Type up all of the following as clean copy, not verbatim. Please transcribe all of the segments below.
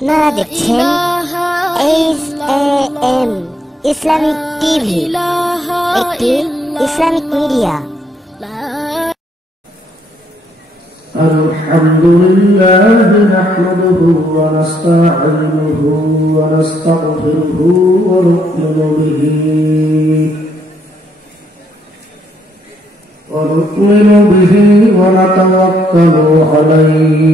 আপনারা দেখছেন SAM Islamic TV, একটি ইসলামিক মিডিয়া। আলহামদুলিল্লাহ নাহমাদুহু ওয়া নাস্তাঈনুহু ওয়া নাস্তাগফিরুহু ওয়া নু'মিনু বিহি ওয়া নাতাওয়াক্কালু আলাইহি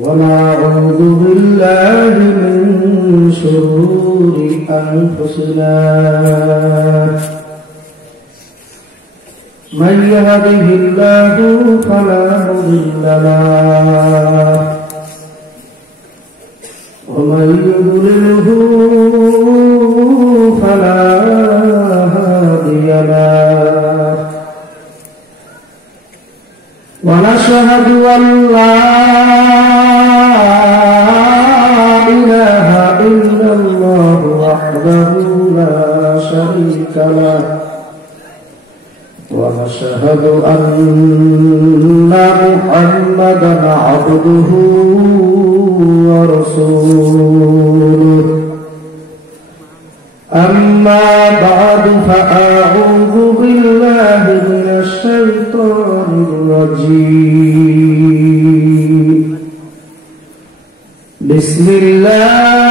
ওয়া না'উযু বিল্লাহি মিন শুরুরি আনফুসিনা من يهده الله فلا مضل له ومن يضلله فلا هادي له ونشهد أن لا إله إلا الله وحده لا شريك له ونشهد أن محمدا عبده ورسوله أما بعد فأعوذ بالله من الشيطان الرجيم بسم الله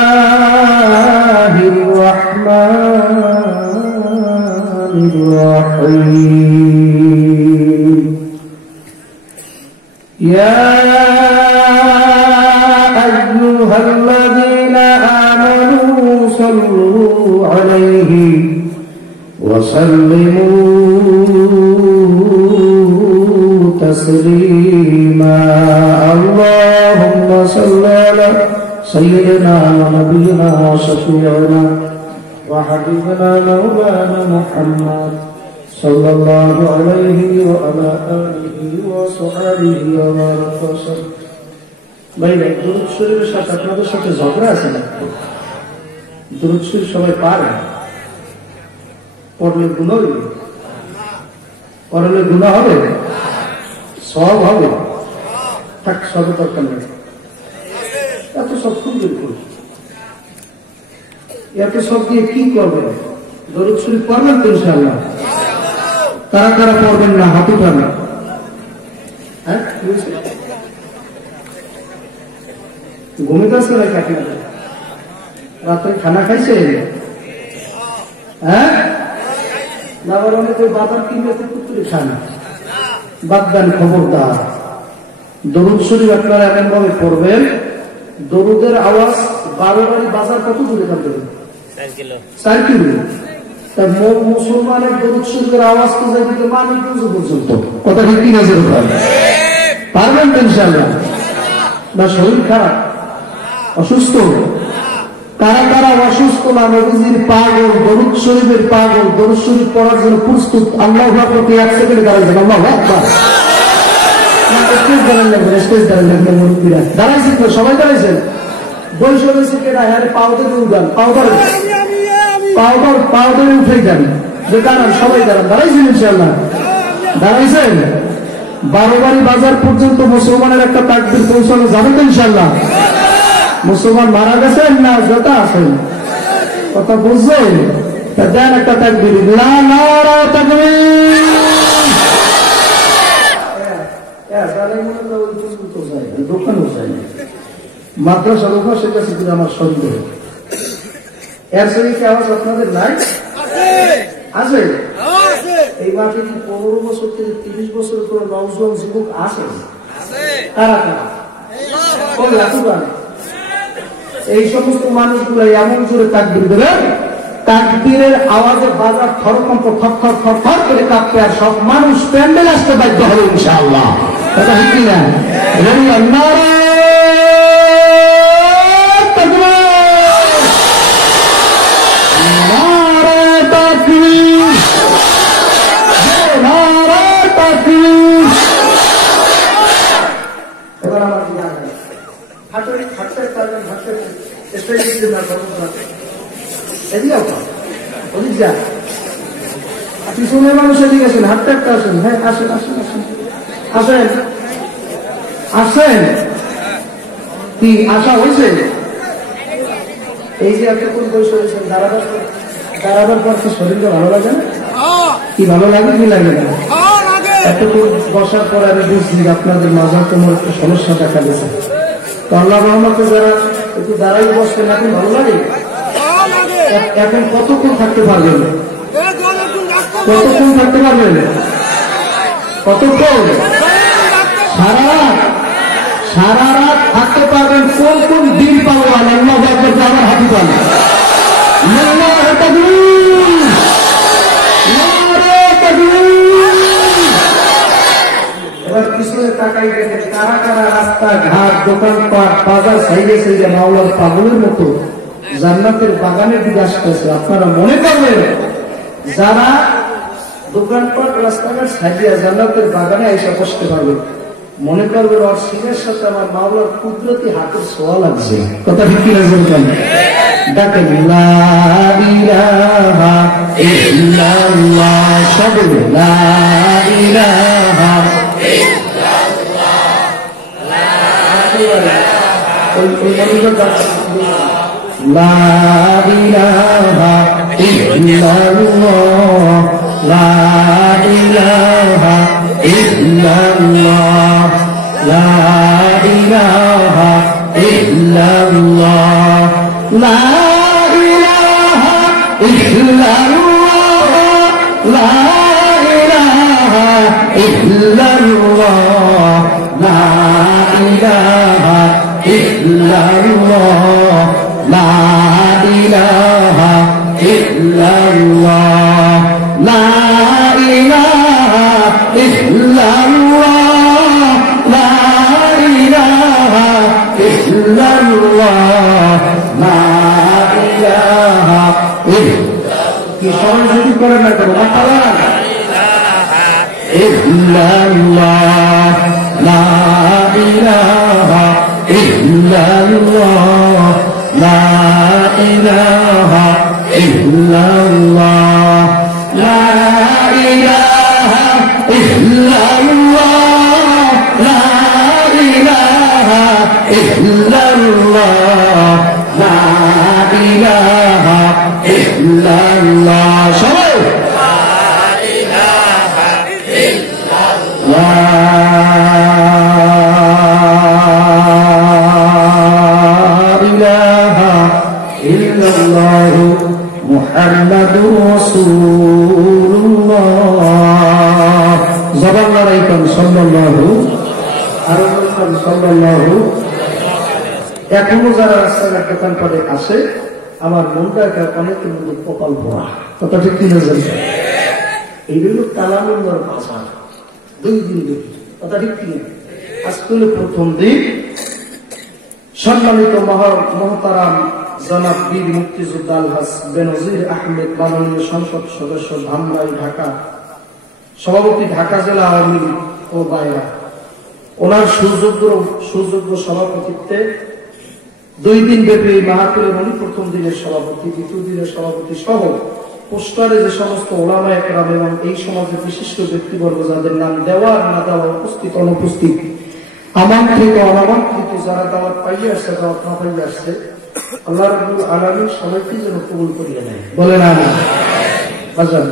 الرحمن الرحيم يا أيها الذين آمنوا صلوا عليه وسلموا تسليما اللهم صل على سيدنا ونبينا وشفيعنا وحبيبنا مولانا محمد صلى الله عليه وعلى آله وصحبه وبارك وسلم ভাই দুরূদ শরীফের সাথে আপনাদের সাথে ঝগড়া আছে না? দুরূদ শরীফ সবাই পারে, পড়লে গুনাহ হবে, পড়লে গুনাহ হবে, সওয়াব হবে, থাক সব দরকার নেই, এত সব সুন্দর করে এত সব দিয়ে কি করবে? দরুদ শরীফ পড়বেন তো ইনশাআল্লাহ? কারা কারা পড়বেন না হাত উঠান। হ্যাঁ ঘুমিতেছে নাকি আপনাদের? রাত্রে খানা খাইছে? হ্যাঁ না, বলে অনেক বাজার কিনবে পুত্রি খানা বাদ দেন, খবরদার। দরুদ শরীফ আপনারা এমন ভাবে পড়বেন, দরুদের আওয়াজ 12 বাড়ি বাজার কত দূরে থাকবে? 4 কিলো। তা মুসলমানের দরুদ শরীফের আওয়াজ তো যায় দিকে মানিকগঞ্জ পর্যন্ত। কথা ঠিক কিনা? পারবেন তো ইনশাআল্লাহ? না শরীর খারাপ, অসুস্থ? কারা কারা অসুস্থ না নবীজির পাগল, দরুদ শরীফের পাগল, দরুদ শরীফ পড়ার জন্য প্রস্তুত? আল্লাহু আকবার প্রতি 1 সেকেন্ড দাঁড়াইছেন। আল্লাহু আকবার। দাঁড়াইছেন তো সবাই? দাঁড়াইছেন? বৈশ রয়েছে কেনা? হ্যাঁ পাউডারে উঠান, পাউডারে উঠে যান, যে দাঁড়ান সবাই দাঁড়ান। দাঁড়াইছেন ইনশাআল্লাহ? দাঁড়াইছেন? 12 বাড়ি বাজার পর্যন্ত মুসলমানের একটা তাকবীর পৌঁছানো যাবে তো ইনশাআল্লাহ? মুসলমান মারা গেছেন না যত আছেন? কথা বুঝছেন? দেন একটা তাকবীর। নারা তাকবীর। দোকানও চাই, মাদ্রাসা লোক সেটা সেটা আমার সন্দেহ। এর শরীফে আওয়াজ আপনাদের নাই? আছে। এই মাঠে কি 15 বছর থেকে 30 বছর করে নওজোয়ান যুবক আসেন? কারা কারা? এই সমস্ত মানুষগুলো এমন জোরে তাকবীর দেবে, তাকবীরের আওয়াজে বাজার থরকম্প থর থর থর থর করে কাঁপবে, আর সব মানুষ প্যান্ডেল আসতে বাধ্য হবে ইনশাআল্লাহ। কথা ঠিক কিনা? নারা পিছনের মানুষ এদিকে আসেন, হাতটা একটা আসেন। হ্যাঁ আসেন আসেন আসেন আসেন আসেন, কি আশা হয়েছে? এই যে এতক্ষণ বসে হয়েছেন, দাঁড়াবার পর কি শরীরটা ভালো লাগে না? কি ভালো লাগে কি লাগে না? এতক্ষণ বসার পর আমি বুঝলি আপনাদের মাঝে তোমার একটা সমস্যা দেখা দিয়েছে। তো আল্লাহ রহমতে যারা একটু দাঁড়াই বসতেন, এখন ভালো লাগে? এখন কতক্ষণ থাকতে পারবেন? কতক্ষণ থাকতে পারবেন? কতক্ষণ? সারা রাত থাকতে পারবেন। কোন কোন দিন পাবো? আল্লাহ আমার হাতি পাবেন। এবার পিছনে তাকাই গেছে, কারা কারা রাস্তা ঘাট দোকানপাট বাজার সাইডে সাইডে মাওলার পাগলের মতো জান্নাতের বাগানে দিকে আসতেছে। আপনারা মনে করবেন যারা দোকানপাট রাস্তাঘাট সাইডিয়া জান্নাতের বাগানে এসে বসতে পারবে, মনে করবেন আর সিনের সাথে আমার মাওলার কুদরতি হাতের ছোঁয়া লাগছে। কথা ঠিক কিনা বলবেন? ডাকেন লা ইলাহা ইল্লাল্লাহ, সব লা ইলাহা লা ইলাহা ইল্লাল্লাহ, লা ইলাহা ইল্লাল্লাহ, লা ইলাহা ইল্লাল্লাহ, লা ইলাহা ইল্লাল্লাহ, লা ইলাহা ইল্লাল্লাহ, লা ইলাহা ইল্লাল্লাহ, লা ইলাহা ইল্লাল্লাহ, লা ইলাহা ইল্লাল্লাহ, লা ইলাহা ইল্লাল্লাহ, লা ইলাহা ইল্লাল্লাহ। কি সরাসরি করে না কেন? ইল্লাল্লাহ, লা ইলাহা ইল্লাল্লাহ, লা ইলাহা ইল্লাল্লাহ, লা ইলাহা ইল্লাল্লাহ, লা ইলাহা ইল্লাল্লাহ, লা ইলাহা ইল্লাল্লাহ। সবাই মুহাম্মাদুর রাসূলুল্লাহ। জবান নারাইকাম সাল্লাল্লাহু আলাইহি সাল্লাল্লাহু। এখনো যারা রাস্তাঘাট দোকানপাটে আসে, আমার মনটা অনেকের মধ্যে কপাল ভরা। কথা ঠিক কিনা জানি? এইগুলো কালামুল্লাহর ভাষা। 2 দিন দেখি। কথা ঠিক কিনা? আজকে হলো প্রথম দিন। সম্মানিত মহতারাম জনাব বীর মুক্তিযোদ্ধা আলহাজ বেনজির আহমেদ, মাননীয় সংসদ সদস্য ধামরাই ঢাকা, সভাপতি ঢাকা জেলা আওয়ামী লীগ ও বাইরা, ওনার সুযোগ্য সভাপতিত্বে 2 দিন ব্যাপী এই মাহফিলের উনি প্রথম দিনের সভাপতি, দ্বিতীয় দিনের সভাপতি সহ পোস্টারে যে সমস্ত ওলামায়ে কেরাম এবং এই সমাজের বিশিষ্ট ব্যক্তিবর্গ যাদের নাম দেওয়ার না দেওয়া, উপস্থিত অনুপস্থিত, আমন্ত্রিত অনামন্ত্রিত, যারা দাওয়াত পাইয়ে আসছে দাওয়াত না পাইয়ে আসছে, আল্লাহ রাব্বুল আলামিন সবাইকে যেন কবুল করিয়ে নেয়। বলেন আমিন। বাজার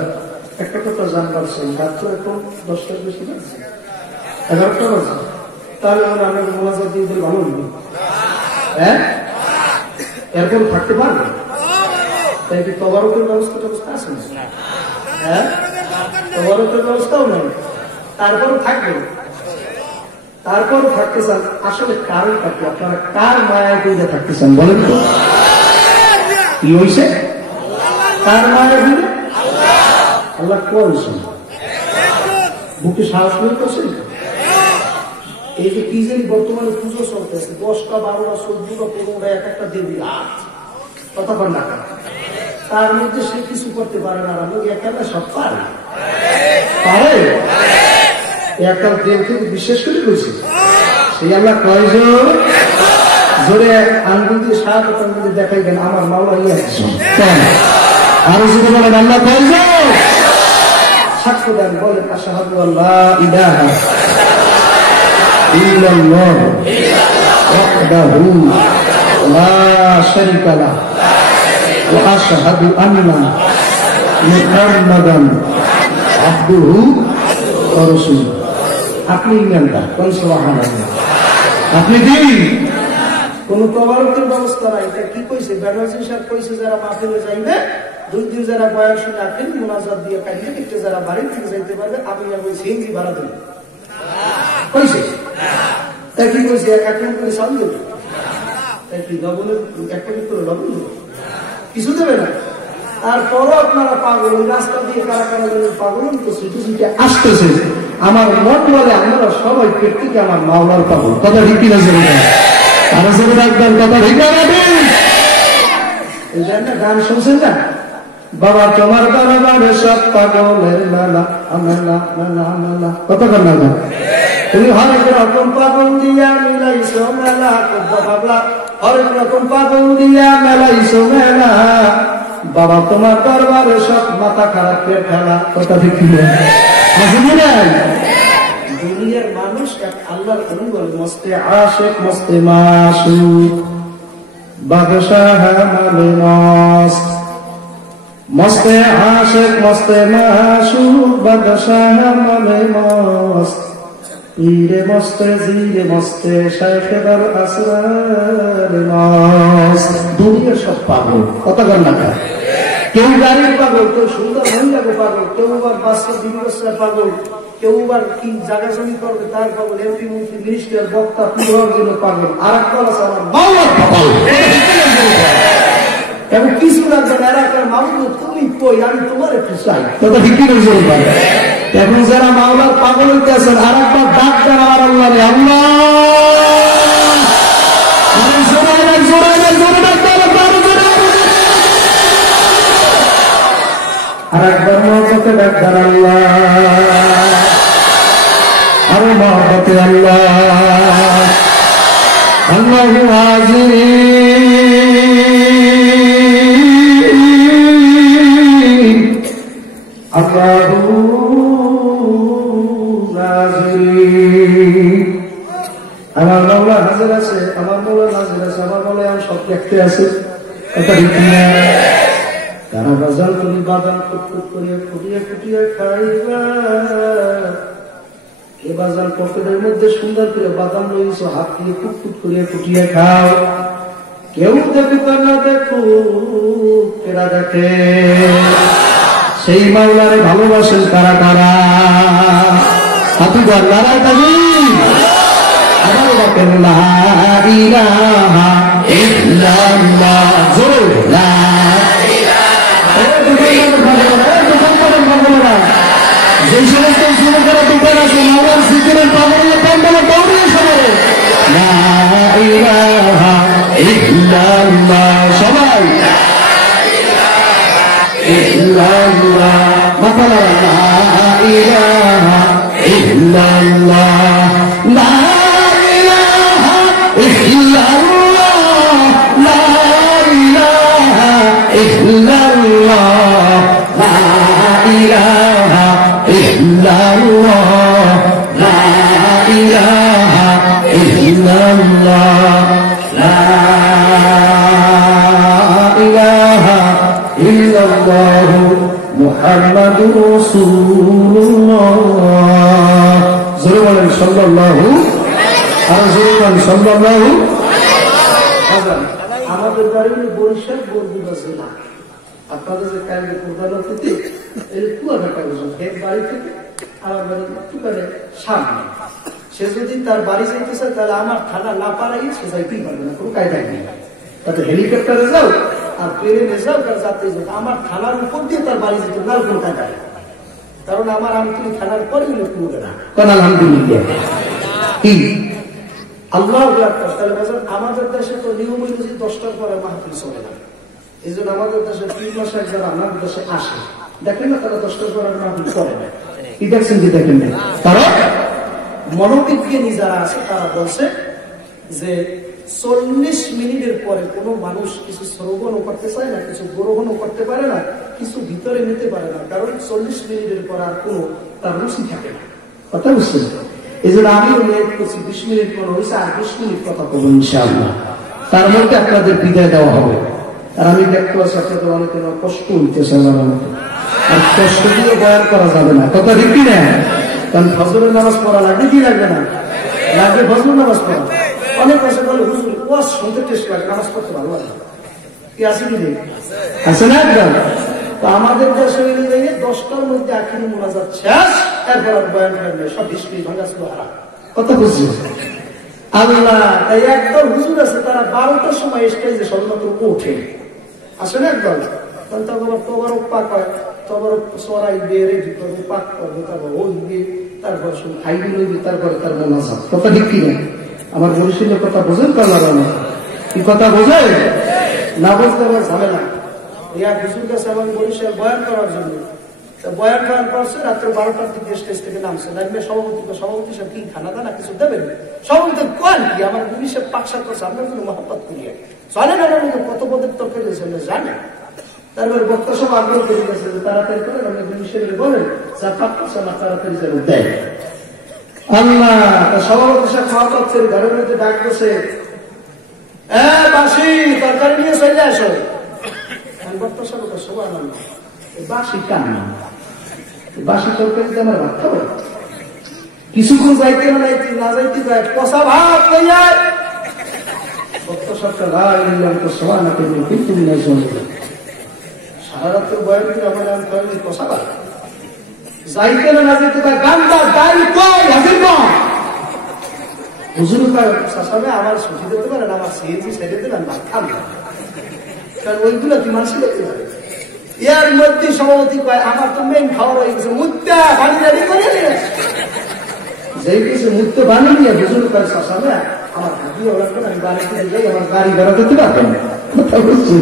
একটা কথা জানবার চাই, রাত তো এখন 10টার বেশি বাজছে, 11টা বাজে, তাহলে আমরা আমাদের মোনাজাত দিয়ে দিলে ভালো হইবে। হ্যাঁ, এরপর থাকতে পারবে? তাই কি তবারকের ব্যবস্থা আছে না? হ্যাঁ, তবারকের ব্যবস্থাও নেই, তারপরও থাকবে। তারপর থাকতে চান, আসলে কারণটা কি? আপনারা কার মায়া দিয়ে থাকতে চান বলেন তো? কি হয়েছে? কার মায়া দিয়ে? আল্লাহ কয়েছেন, বুকে সাহস নিয়ে করছেন। এই যে কি জানি বর্তমানে পুজো চলতেছে, 10টা 12টা 14টা 15টা এক একটা দেবী হাত, কথা বল না, তার মধ্যে সে কিছু করতে পারে না। আমি একা সব পারে, একাল দেবকে বিশ্বাস করে বলছি। সেই আল্লাহ কয়জন? জোরে আঙ্গুল দিয়ে সাহায্য দেখাই দেন, আমার মাওলা একজন। আরো যদি বলেন আল্লাহ কয়জন? সাক্ষ্য দেন, বলেন আশহাদু আল্লা ইলাহা ইল্লাল্লাহ ওয়াহদাহু লা শারীকা লাহু ওয়া আশহাদু আন্না মুহাম্মাদান আবদুহু ওয়া রাসূলুহু। আপনি ইমানদার, কোন সুবহানাল্লাহ। আপনি কি কোন তবারকের ব্যবস্থা নাই? এটা কি কইছে? বেনারসি সাহেব কইছে যারা মাহফিলে যাইবে 2 দিন যারা বয়ান শুনে রাখেন মুনাজাত দিয়ে কাটিয়ে একটু যারা বাড়ি থেকে যাইতে পারবে আমি আর ওই সিএনজি ভাড়া দেব কইছে। তাই কি কইছে? এক লাখ করে সাল দেবে, তাই কি ডবলের এক কোটি করে ডবল কিছু দেবে না। তারপরও আপনারা পাগল, রাস্তা দিয়ে কারা কারা পাগল তো ছুটে ছুটে আসতেছে। আমার মন বলে আপনারা সবাই পেট থেকে আমার মাওলার পাগল। কথা ঠিক কিনা জরুরি আরো জোরে রাখবেন, কথা ঠিক না? এই জন্য গান শুনছেন না, বাবা তোমার দরবারে সব পাগলের মেলা মেলা মেলা মেলা, কত গান না? তুমি হরেক রকম পাগল দিয়া মিলাইছো মেলা, বাবা হরেক রকম পাগল দিয়া মেলাইছো মেলা, বাবা তোমার দরবারে সব মাথা খারাপ করে ফেলা। কথা ঠিক কিনা? দুনিয়ার মানুষ এক আল্লাহর কোন বলে মস্তে আশিক মস্তে মাসুক বাদশাহ মানে মস্ত, মস্তে আশিক মস্তে মাসুক বাদশাহ মানে মস্ত, পীরে মস্তে জিরে মস্তে শাইখে দার আসরার মস্ত। দুনিয়ার সব পাগল, কত গান না? কেউ গাড়ির পাগল, কেউ সুন্দর মহিলাকে পাগল, কেউ আবার বাচ্চা দিবসের পাগল, কেউ আবার কি জায়গা জমি করবে তার পাগল, এমপি মন্ত্রী মিনিস্টার বক্তা পুরোর জন্য পাগল। আর এক দল আছে আমার মাওলার পাগল। এবং কিছু লাগবে না, এলাকার মামুন তুমি কই, আমি তোমার একটু চাই। কথা ঠিক কি বলছো? এখন যারা মাওলার পাগল হইতে আছেন আর একবার ডাক দেন আমার আল্লাহ রে আল্লাহ। আর একবার মহব্বতে ডাক দেন আল্লাহ, আরো মহব্বতে আল্লাহ। আল্লাহু আজিম, আল্লাহু আজিম। আমার মাওলা হাজির আছে, আমার মাওলা হাজির আছে, আমার মাওলা সব দেখতে আছে। এটা রীতি না। তারা বাজার করি বাদাম ফুটফুট করিয়া ফুটিয়ে ফুটিয়ে খাইবা। এ বাজার পকেটের মধ্যে সুন্দর করে বাদাম রয়েছে, হাত দিয়ে ফুটফুট করিয়া ফুটিয়ে খাও। কেউ দেখুক না দেখুক, কেরা দেখে সেই মাওলারে ভালোবাসেন কারা কারা? হাতুদার নারায় তাকবীর। আবার বলেন লা ইলাহা ইল্লাল্লাহ, জোরে লা যে সমস্ত যুবকেরা দোকান আছে মাওলার জিকিরের পাগলের প্যান্ডেলে দৌড়িয়ে সবাই লা ইলাহা ইল্লাল্লাহ, সবাই ইল্লাল্লাহ, মাতালা লা ইলাহা ইল্লাল্লাহ, লা ইলাহা ইল্লাল্লাহ, লা ইলাহা ইল্লাল্লাহ, লা ইলাহা ইল্লাল্লাহ, লা ইলাহা ইল্লাল্লাহ, লা ইলাহা ইল্লাল্লাহ মুহাম্মাদুর রাসূলুল্লাহ। জোরে বলেন সাল্লাল্লাহু, আর জোরে বলেন সাল্লাল্লাহু। আমাদের বাড়ি বরিশাল বরগুনা আছে না, আপনাদের যে কাজে প্রধানতিতে এই কুয়াকাটা এক বাড়ি থেকে আমার বাড়ি একটু করে সামনে। সে যদি তার বাড়ি যাইতে চায় তাহলে আমার থানা না পাড়াই সে যাইতেই পারবে না, কোনো কায়দায় নেই। তাতে হেলিকপ্টারে যাও আর প্লেনে যাও তার যাতে যাও, আমার থানার উপর দিয়ে তার বাড়ি যেতে না, কোনো কায়দায়। কারণ আমার আমতলী থানার পরে হলে পুরবে না। আলহামদুলিল্লাহ কি আল্লাহ আমাদের দেশে তো নিয়ম অনুযায়ী 10টার পরে মাহফিল চলে না। এই জন্য আমাদের দেশে 3 মাস যারা আমাদের দেশে আসে দেখেন না, তারা 10টার পরে মাহফিল করে না। কি দেখছেন কি দেখেন না? তারা মনোবিজ্ঞানী যারা আছে তারা বলছে যে 40 মিনিটের পরে কোনো মানুষ কিছু শ্রবণও করতে চায় না, কিছু গ্রহণও করতে পারে না, কিছু ভিতরে নিতে পারে না। কারণ 40 মিনিটের পর আর কোনো তার রুচি থাকে না। কথা বুঝছেন? এই জন্য আমিও লেট করছি, 20 মিনিট পর হয়েছে, আর 20 মিনিট কথা বলবো ইনশাআল্লাহ। তার মধ্যে আপনাদের বিদায় দেওয়া হবে। আর আমি দেখতে পাচ্ছি আপনাদের অনেক কষ্ট হইতেছে আমার মতো, আর কষ্ট দিয়ে বয়ান করা যাবে না, কথা ঠিক না? কারণ ফজরের নামাজ পড়া লাগবে কি লাগবে না? লাগবে ফজরের নামাজ পড়া। অনেক আছে বলে হুজুর ওয়াজ শুনতে টেস্ট লাগে, নামাজ পড়তে ভালো লাগে, কি আছে কি নেই? আছে না একদম। তো আমাদের দেশে 10টার মধ্যে আখিরি মোনাজাত শেষ, এরপর আর বয়ান করবে সব হিস্ট্রি ভাঙা শুরু হারা, কথা বুঝছি? আল্লাহ তাই একদল হুজুর আছে তারা 12টার সময় স্টেজে সবেমাত্র ওঠে, আসে না একদল, তারপর পাক হয়, তারপর সরাই দিয়ে রেডি করবে, পাক করবে, তারপর ওইবে, তারপর শুধু খাইবি লইবি, তারপরে তার মোনাজাত, কথা ঠিক কিনা? আমার বরিশালের কথা বোঝেন তো? কি কথা বোঝে না? বুঝতে আমার ঝামেলা। এক হুজুর কাছে আমার বরিশাল বয়ান করার জন্য, বয়ান করার করছে রাত্রে 12টার দিকে স্টেজ থেকে নামছে, নামবে সভাপতি সব কি খানা দানা কিছু দেবেন? সভাপতি কোন কি আমার বরিশাল পাকশাক করছে, আপনার জন্য মহব্বত করিয়া চলে না, কত পদের তরকারি জানে। তারপরে বক্তা সব আগ্রহ করে গেছে যে তাড়াতাড়ি করেন, আপনি বরিশালে বলেন যা পাক করছে না তাড়াতাড়ি যেন দেয়। আল্লাহ সভাপতি সাহেব খাওয়া পাচ্ছে, ঘরের মধ্যে ডাক গেছে, বাসি তরকারি নিয়ে চলে আসো। বক্তা সাহেব সবাই আনন্দ, বাসি কান বাসি তরকারিতে আমার ভাত খাবো, কিছুক্ষণ যাইতে না যাইতে যায় কষা ভাত হয়ে যায়। বক্তা সরকার ভাই তো সবাই না করবো, কিন্তু সারা রাত্রে বয়ান করে আমার নাম করেন কষা ভাত যাইতে না যাইতে যায় গান্দা দাড়ি কই হাজির কম হুজুর সাসাবে আমার ছুটি দিতে পারেন, আমার সিএনজি ছেড়ে দেবেন ভাত খাবো, কারণ ওইগুলো কি মানুষ দেখতে পারে। এর মধ্যে সভাপতি কয় আমার তো মেন খাওয়ার হয়ে গেছে, মুদ্রা পানি রেডি করে যেই কিছু মুক্ত বানিয়ে নিয়ে হুজুর কয় সাসাবে আমার হাতি লাগবে, আমি বাড়িতে যাই, আমার গাড়ি ভাড়া করতে পারবেন না, কথা বুঝছি?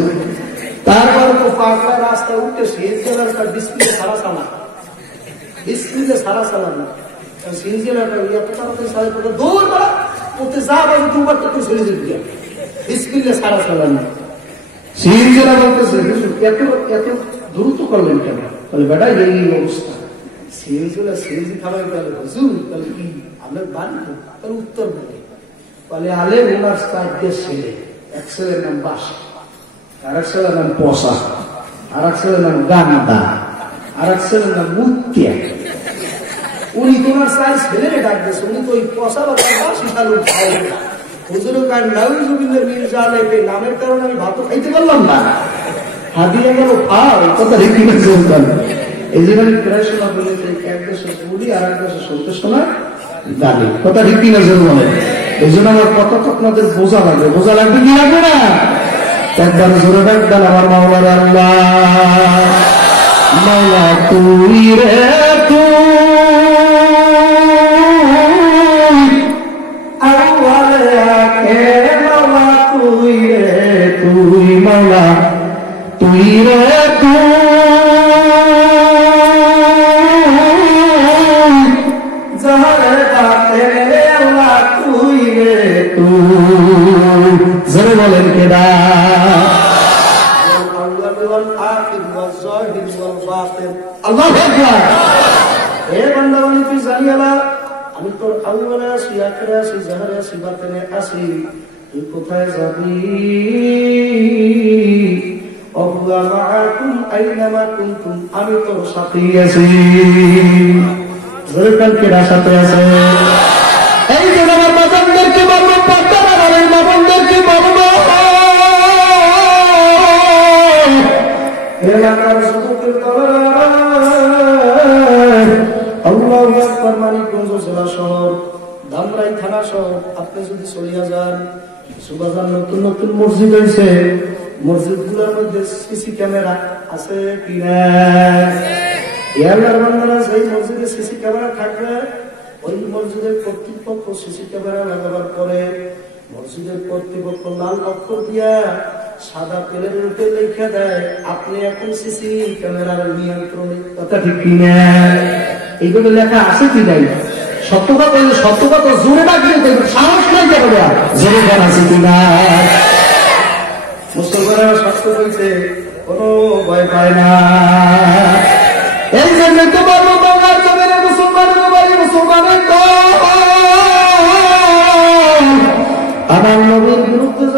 তারপর তো পাঁচটা রাস্তা উঠতে সিএনজি এলাকার ডিসপ্লে সারা চালা, ডিসপ্লে সারা চালানো সিএনজি এলাকার এত তাড়াতাড়ি সারা কথা দৌড় করা করতে যা বাজে দুবার তো চলে যেতে গিয়া ডিসপ্লে সারা চালানো। সিএনজি এলাকা বলতেছে এত দ্রুত করলেন কেন? বলে বেটা এই অবস্থা, সিএনজি খাবার গেলে হুজুর তাহলে কি আপনার বাড়ি? তাহলে উত্তর বলে আলে ওনার চারটে ছেলে, এক ছেলের নাম বাসা, আর এক ছেলের নাম পশা, আর এক ছেলের নাম গান্দা, আর এক ছেলের নাম মুতিয়া। উনি তোমার চার ছেলে ডাকতেছে, উনি তো ওই পশা বা বাসি চালু খাওয়া হুজুরের কার নাউজুবিল্লাহ মিন জালিকা নামের কারণে আমি ভাত খাইতে পারলাম না, হাদিয়া গেল খাও, কথা রেখে চলতাম। এই জন্য প্রায় সময় বলেছে এক দেশে বলি আর এক দেশে শুনতে শোনা জানি, কথা ঠিক কিনা জোর বলে। এই জন্য আমার কথা তো আপনাদের বোঝা লাগবে কি লাগবে না? একবার জোরে ডাকবেন আমার মাওলার আল্লাহ, মাওলা তুই রে তুই আওয়ালে আখে, মাওলা তুই রে তুই, মাওলা তুই রে তুই জহরে বাতে আল্লাহ তুই রে তুই, জোরে বলেন কেডা? আল্লাহু আকবার। হে বান্দাবান্দি তুই জানিয়ালা আমি তোর আউয়ালে আছি, আখিরে আছি, জাহরে আছি, বাতিনে আছি, তুই কোথায় যাবি? অহুয়া মাআকুম আইনামা কুনতুম, আমি তোর সাথেই আছি। জোরে কাল কেডা সাথে আছে? এই যে আমার বাজানদেরকে বলবো, পাত্তারা বাড়ির বাবনদেরকে বলবো, এলাকার যুবকের দলেরা আল্লাহু আকবার। মানিকগঞ্জ জেলা শহর, ধামরাই থানা শহর, আপনি যদি চলিয়া যান সুবাজার নতুন নতুন মসজিদ হয়েছে, মসজিদ গুলোর মধ্যে সিসি ক্যামেরা আছে কিনা? সেই মসজিদে সিসি ক্যামেরা থাকবে, ওই মসজিদের কর্তৃপক্ষ সিসি ক্যামেরা লাগাবার পরে মসজিদের কর্তৃপক্ষ লাল অক্ষর দিয়া সাদা পেনের রূপে লিখে দেয় আপনি এখন সিসি ক্যামেরার নিয়ন্ত্রণে, কথা ঠিক কিনা? এইগুলো লেখা আছে কি নাই? সত্য কথা জোরে ডাকলে সাহস নাই যাবে, জোরে গান আছে কিনা? মুসলমানেরা সত্য বলছে কোনো ভয় পায় না। এই জন্য তো বলবো বাংলার জমিনে মুসলমানের বাড়ি, মুসলমানের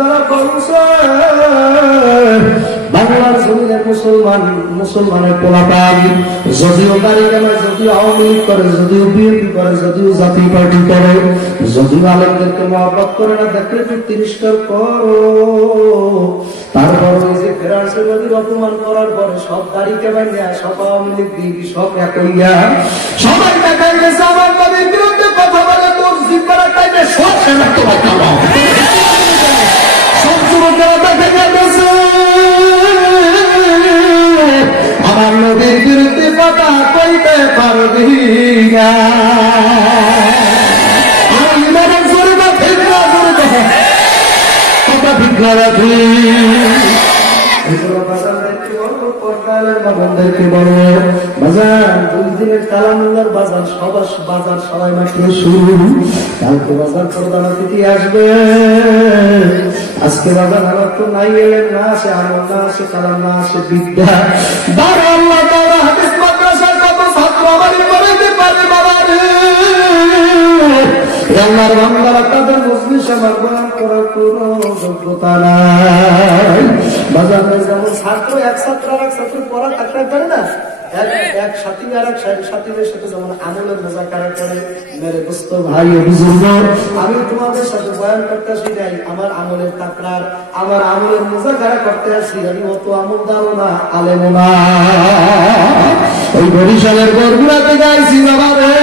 যারা বলছে বাংলার জমিনের মুসলমানের পোলাপান যদিও গাড়ি কেনায়, যদিও আওয়ামী লীগ করে, যদিও বিএনপি করে, যদিও জাতীয় পার্টি করে, যদিও আলেমদেরকে মহব্বত করে না, দেখলে তুই তিরস্কার করো। তারপর ওই যে ফেরান্সে নদীর অপমান করার পরে সব গাড়ি কেনায় নেয়া, সব আওয়ামী লীগ বিএনপি সব একইয়া, সবাই দেখাই গেছে আমার নবীর বিরুদ্ধে কথা বলে তোর জিব্বার টাইমে সব সেনা তোমার খাওয়া সব যুবকেরা দেখা গেছে আমার নবীর বিরুদ্ধে কথা কইতে পারবি না। আমি মনে করি না ঠিক না করে কথা ঠিক না রাখি। সবাই মাত্র শুরু, কালকে বাজার প্রধান অতিথি আসবে। আজকে বাজার আমার তো নাই এলেন না, আসে আমল না, আসে কালাম না, আসে বিদ্যা। আল্লাহ তাআলা হাদিস মাদ্রাসার কত ছাত্র আমার পড়াইতে পারে বাবা রে। আল্লাহর বান্দারা তাদের মজলিস আমার বয়ান করার কোনো যোগ্যতা নাই। বাজারে যেমন ছাত্র এক ছাত্র আর এক ছাত্র পড়া থাকতে পারে না, এক সাথী আর এক সাথীদের সাথে যেমন আমলের মোজাকারা করে। মেরে দোস্ত ভাই বুজুর্গ, আমি তোমাদের সাথে বয়ান করতে আসি নাই, আমার আমলের তাকরার, আমার আমলের মোজাকারা করতে আসি। আমি অত আমলদারও না, আলেমও না। ওই বরিশালের বরগুড়াতে গাইছি বাবা রে,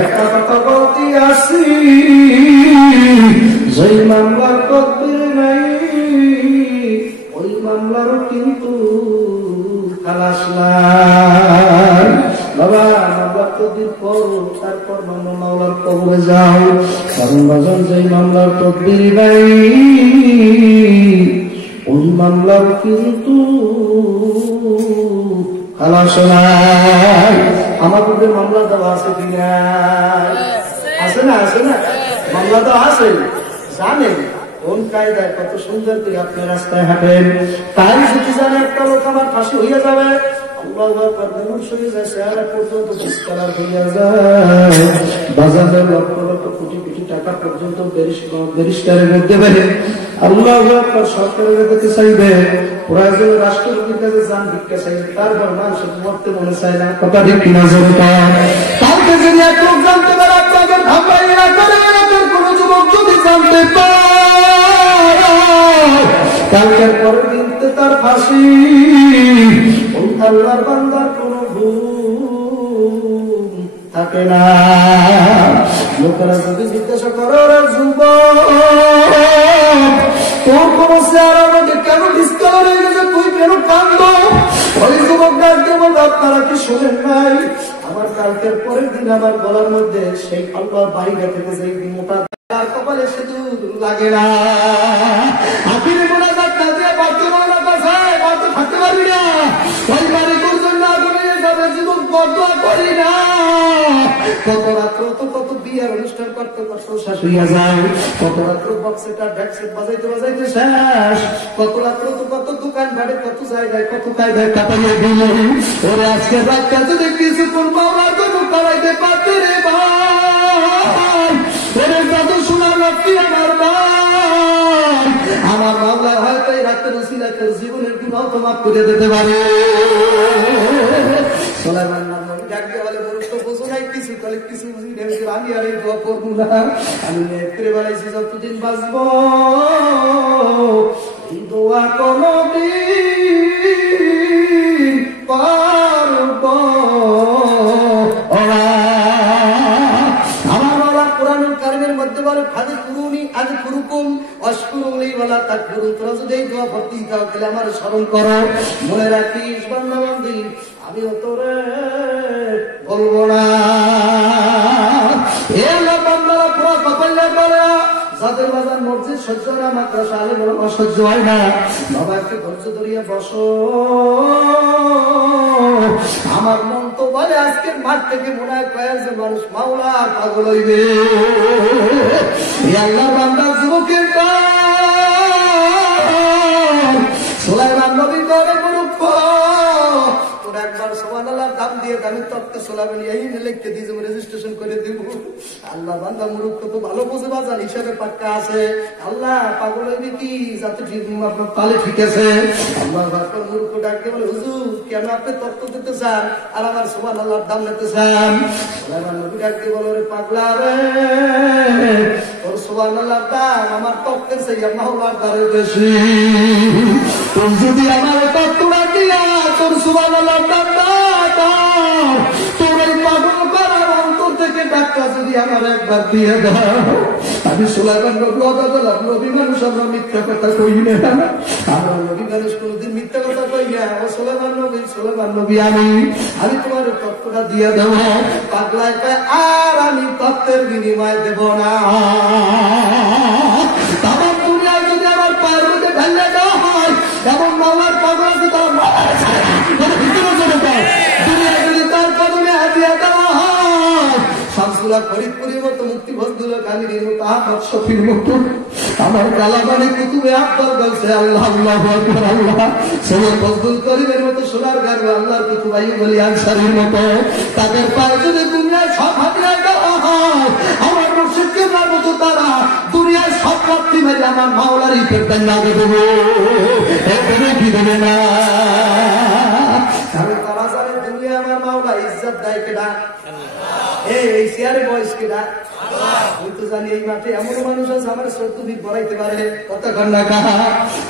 একটা কথা বলতে আসি, যেই মামলার তদবির নাই ওই মামলারও কিন্তু খালাস নাই বাবা। মামলার তদবির করো, তারপর মামলার কবরে যাও। কারণ বাজান যেই মামলার তদবির নাই ওই মামলার কিন্তু খালাস নাই। আমাদের মামলা দেওয়া আছে কিনা? আছে না? আছে না? মামলা তো আছে, জানেন কোন কায়দায় কত সুন্দর করে আপনি রাস্তায় হাঁটেন। তাই যদি জানে একটা লোক আমার ফাঁসি হইয়া যাবে, বাজারের লক্ষ লক্ষ কোটি কোটি টাকা পর্যন্ত ব্যারিস্টারের মধ্যে বেড়ে আল্লাহ সরকারের কাছে চাইবে, প্রয়োজনে রাষ্ট্রপতির কাছে যান ভিক্ষা চাইবে, তারপর মানুষের মরতে মনে চায় না। কথা ঠিক কিনা জনতা? কালকে যদি এক লোক জানতে পারে আপনাদের ঢাকায় এলাকার কোন যুবক যদি জানতে পারে, কালকের পরের দিন তার ফাঁসি। ওই আল্লাহর বান্দার কোন ভুল থাকে না। লোকেরা যদি জিজ্ঞাসা করো যুবক তোর কোন চেহারার মধ্যে কেন ডিসকালার হয়ে গেছে, তুই কেন কান্দ? ওই যুবক ডাকতে বলবো আপনারা কি শোনেন নাই, আমার কালকের পরের দিন আমার গলার মধ্যে সেই আল্লাহর বাইরে থেকে যে মোটা কপালে সিঁদুর লাগে না। আপনি মনে থাকতে দিয়ে বাড়তে মনে বাড়তে থাকতে পারবি না। ওই বাড়ি তোর জন্য আগুনে যাবে, যুবক বদয়া করি না। কত রাত্র তো কত বিয়ের অনুষ্ঠান করতে করতে শেষ হইয়া যায়, কত রাত্র বক্সেটা ড্যাক্সেট বাজাইতে বাজাইতে শেষ, কত রাত্র তো কত দোকান বাড়ি কত জায়গায় কত কায়দায় কাটাইয়া দিল। ওরে আজকে রাতটা যদি কিছু তোর মাওলার জন্য কাটাইতে পারতে রে ভাই, ওরে দাদু শোনা রাত্রি আমার ভাই, আমার মাওলা হয়তো এই রাতের উসিলা তোর জীবনের গুনাহ তো মাফ করে দিতে পারে। সুলাইমান নবী ডাকতে বলে বলতো বুঝো নাই কিছু, তাহলে কিছু বুঝি না, আমি আর এই দোয়া করব না। আমি একবারে বলেছি যতদিন বাঁচবো এই দোয়া কোনদিন করব না। আমার বাবা কোরআনুল কারীমের মধ্যে বলে ফাযকুরুনি আযকুরুকুম ওয়াশকুরুলি ওয়ালা তাকফুরুন। তোমরা যদি এই দোয়া পড়তে চাও তাহলে আমার স্মরণ করো, মনে রাখিস বান্দা বান্দি আমিও তোরে বলবো না। এ আল্লাহ বান্দারা পুরো কপালে বলে যাদের বাজার মসজিদ সহ্য হয় না, মাদ্রাসা আলে বড় সহ্য হয় না, বাবা একটু ধৈর্য ধরিয়ে বসো। আমার মন তো বলে আজকের মাঠ থেকে মনে হয় কয়েকজন মানুষ মাওলা আর পাগল হইবে। আল্লাহ বান্দা যুবকের সুলাইমান নবী করে বলুক তোর একবার সুবহানাল্লাহ দাম দিয়ে আমি তত্ত্বে চলাবেন এই লিখতে দিয়ে রেজিস্ট্রেশন করে দিব। আল্লাহ বান্দা মূর্খ তো ভালো বুঝে বাজান হিসাবে পাক্কা আছে। আল্লাহ পাগল হইবে কি যাতে ঠিক আপনার তালে ঠিক আছে। আল্লাহ মূর্খ ডাকতে বলে হুজুর কেন আপনি তত্ত্ব দিতে চান আর আমার সুবহানাল্লাহর দাম নিতে চান? সুলাইমান নবী ডাকতে বলে ওরে পাগলা রে তোর সুবহানাল্লাহর দাম আমার তত্ত্বের চেয়ে মাওলার দ্বারে বেশি। তোর যদি আমার তত্ত্বটা দিয়া তোর সুবহানাল্লাহর দাম তোর এই পাগল করার অন্তর থেকে ডাক্তা যদি আমার একবার দিয়ে দাও আমি সুলাইমান নবী অদা বললাম নবী মানুষ আমরা মিথ্যা কথা কই না। আমরা নবী মানুষ কোনদিন মিথ্যা কথা কই না। ও সুলাইমান নবী আমি তোমার তত্ত্বটা দিয়ে দেব। পাগলায় কয় আর আমি তত্ত্বের বিনিময় দেব না। আমার দুনিয়ায় যদি আমার পায়ের মধ্যে ঢালিয়ে দেওয়া হয় এমন মামার পাগল আছে তার দুনিয়ায় যদি তার কদমে হাতিয়া দেওয়া হয় শামসুল্লাহ ফরিদপুরের মতো মুক্তি ফজলুল কামিনীর মতো আহমদ শফির মতো আমার কালাবানি কুতুবে আকবর বলছে আল্লাহ আল্লাহু আকবার আল্লাহ সৈয়দ ফজলুল করিমের মতো সোনার গার্বে আল্লাহর কুতুব আইয়ুব আলী আনসারীর মতো তাদের পায়ে যদি দুনিয়ায় সব হাতিয়া দেওয়া হয় আমার মুর্শিদ কিবলার মতো তারা দুনিয়ায় সব প্রাপ্তি মেরে আমার মাওলার ইফেক্টার লাগে দেবো। এখানে কি দেবে না কারণ তারা জানে দুনিয়া আমার মাওলা ইজ্জত দেয় কেডা? এই চেয়ারে বয়স কেডা? আমি তো জানি এই মাঠে এমন মানুষ আছে আমার সত্যবিদ বড়াইতে পারে কতক্ষণ না কাহা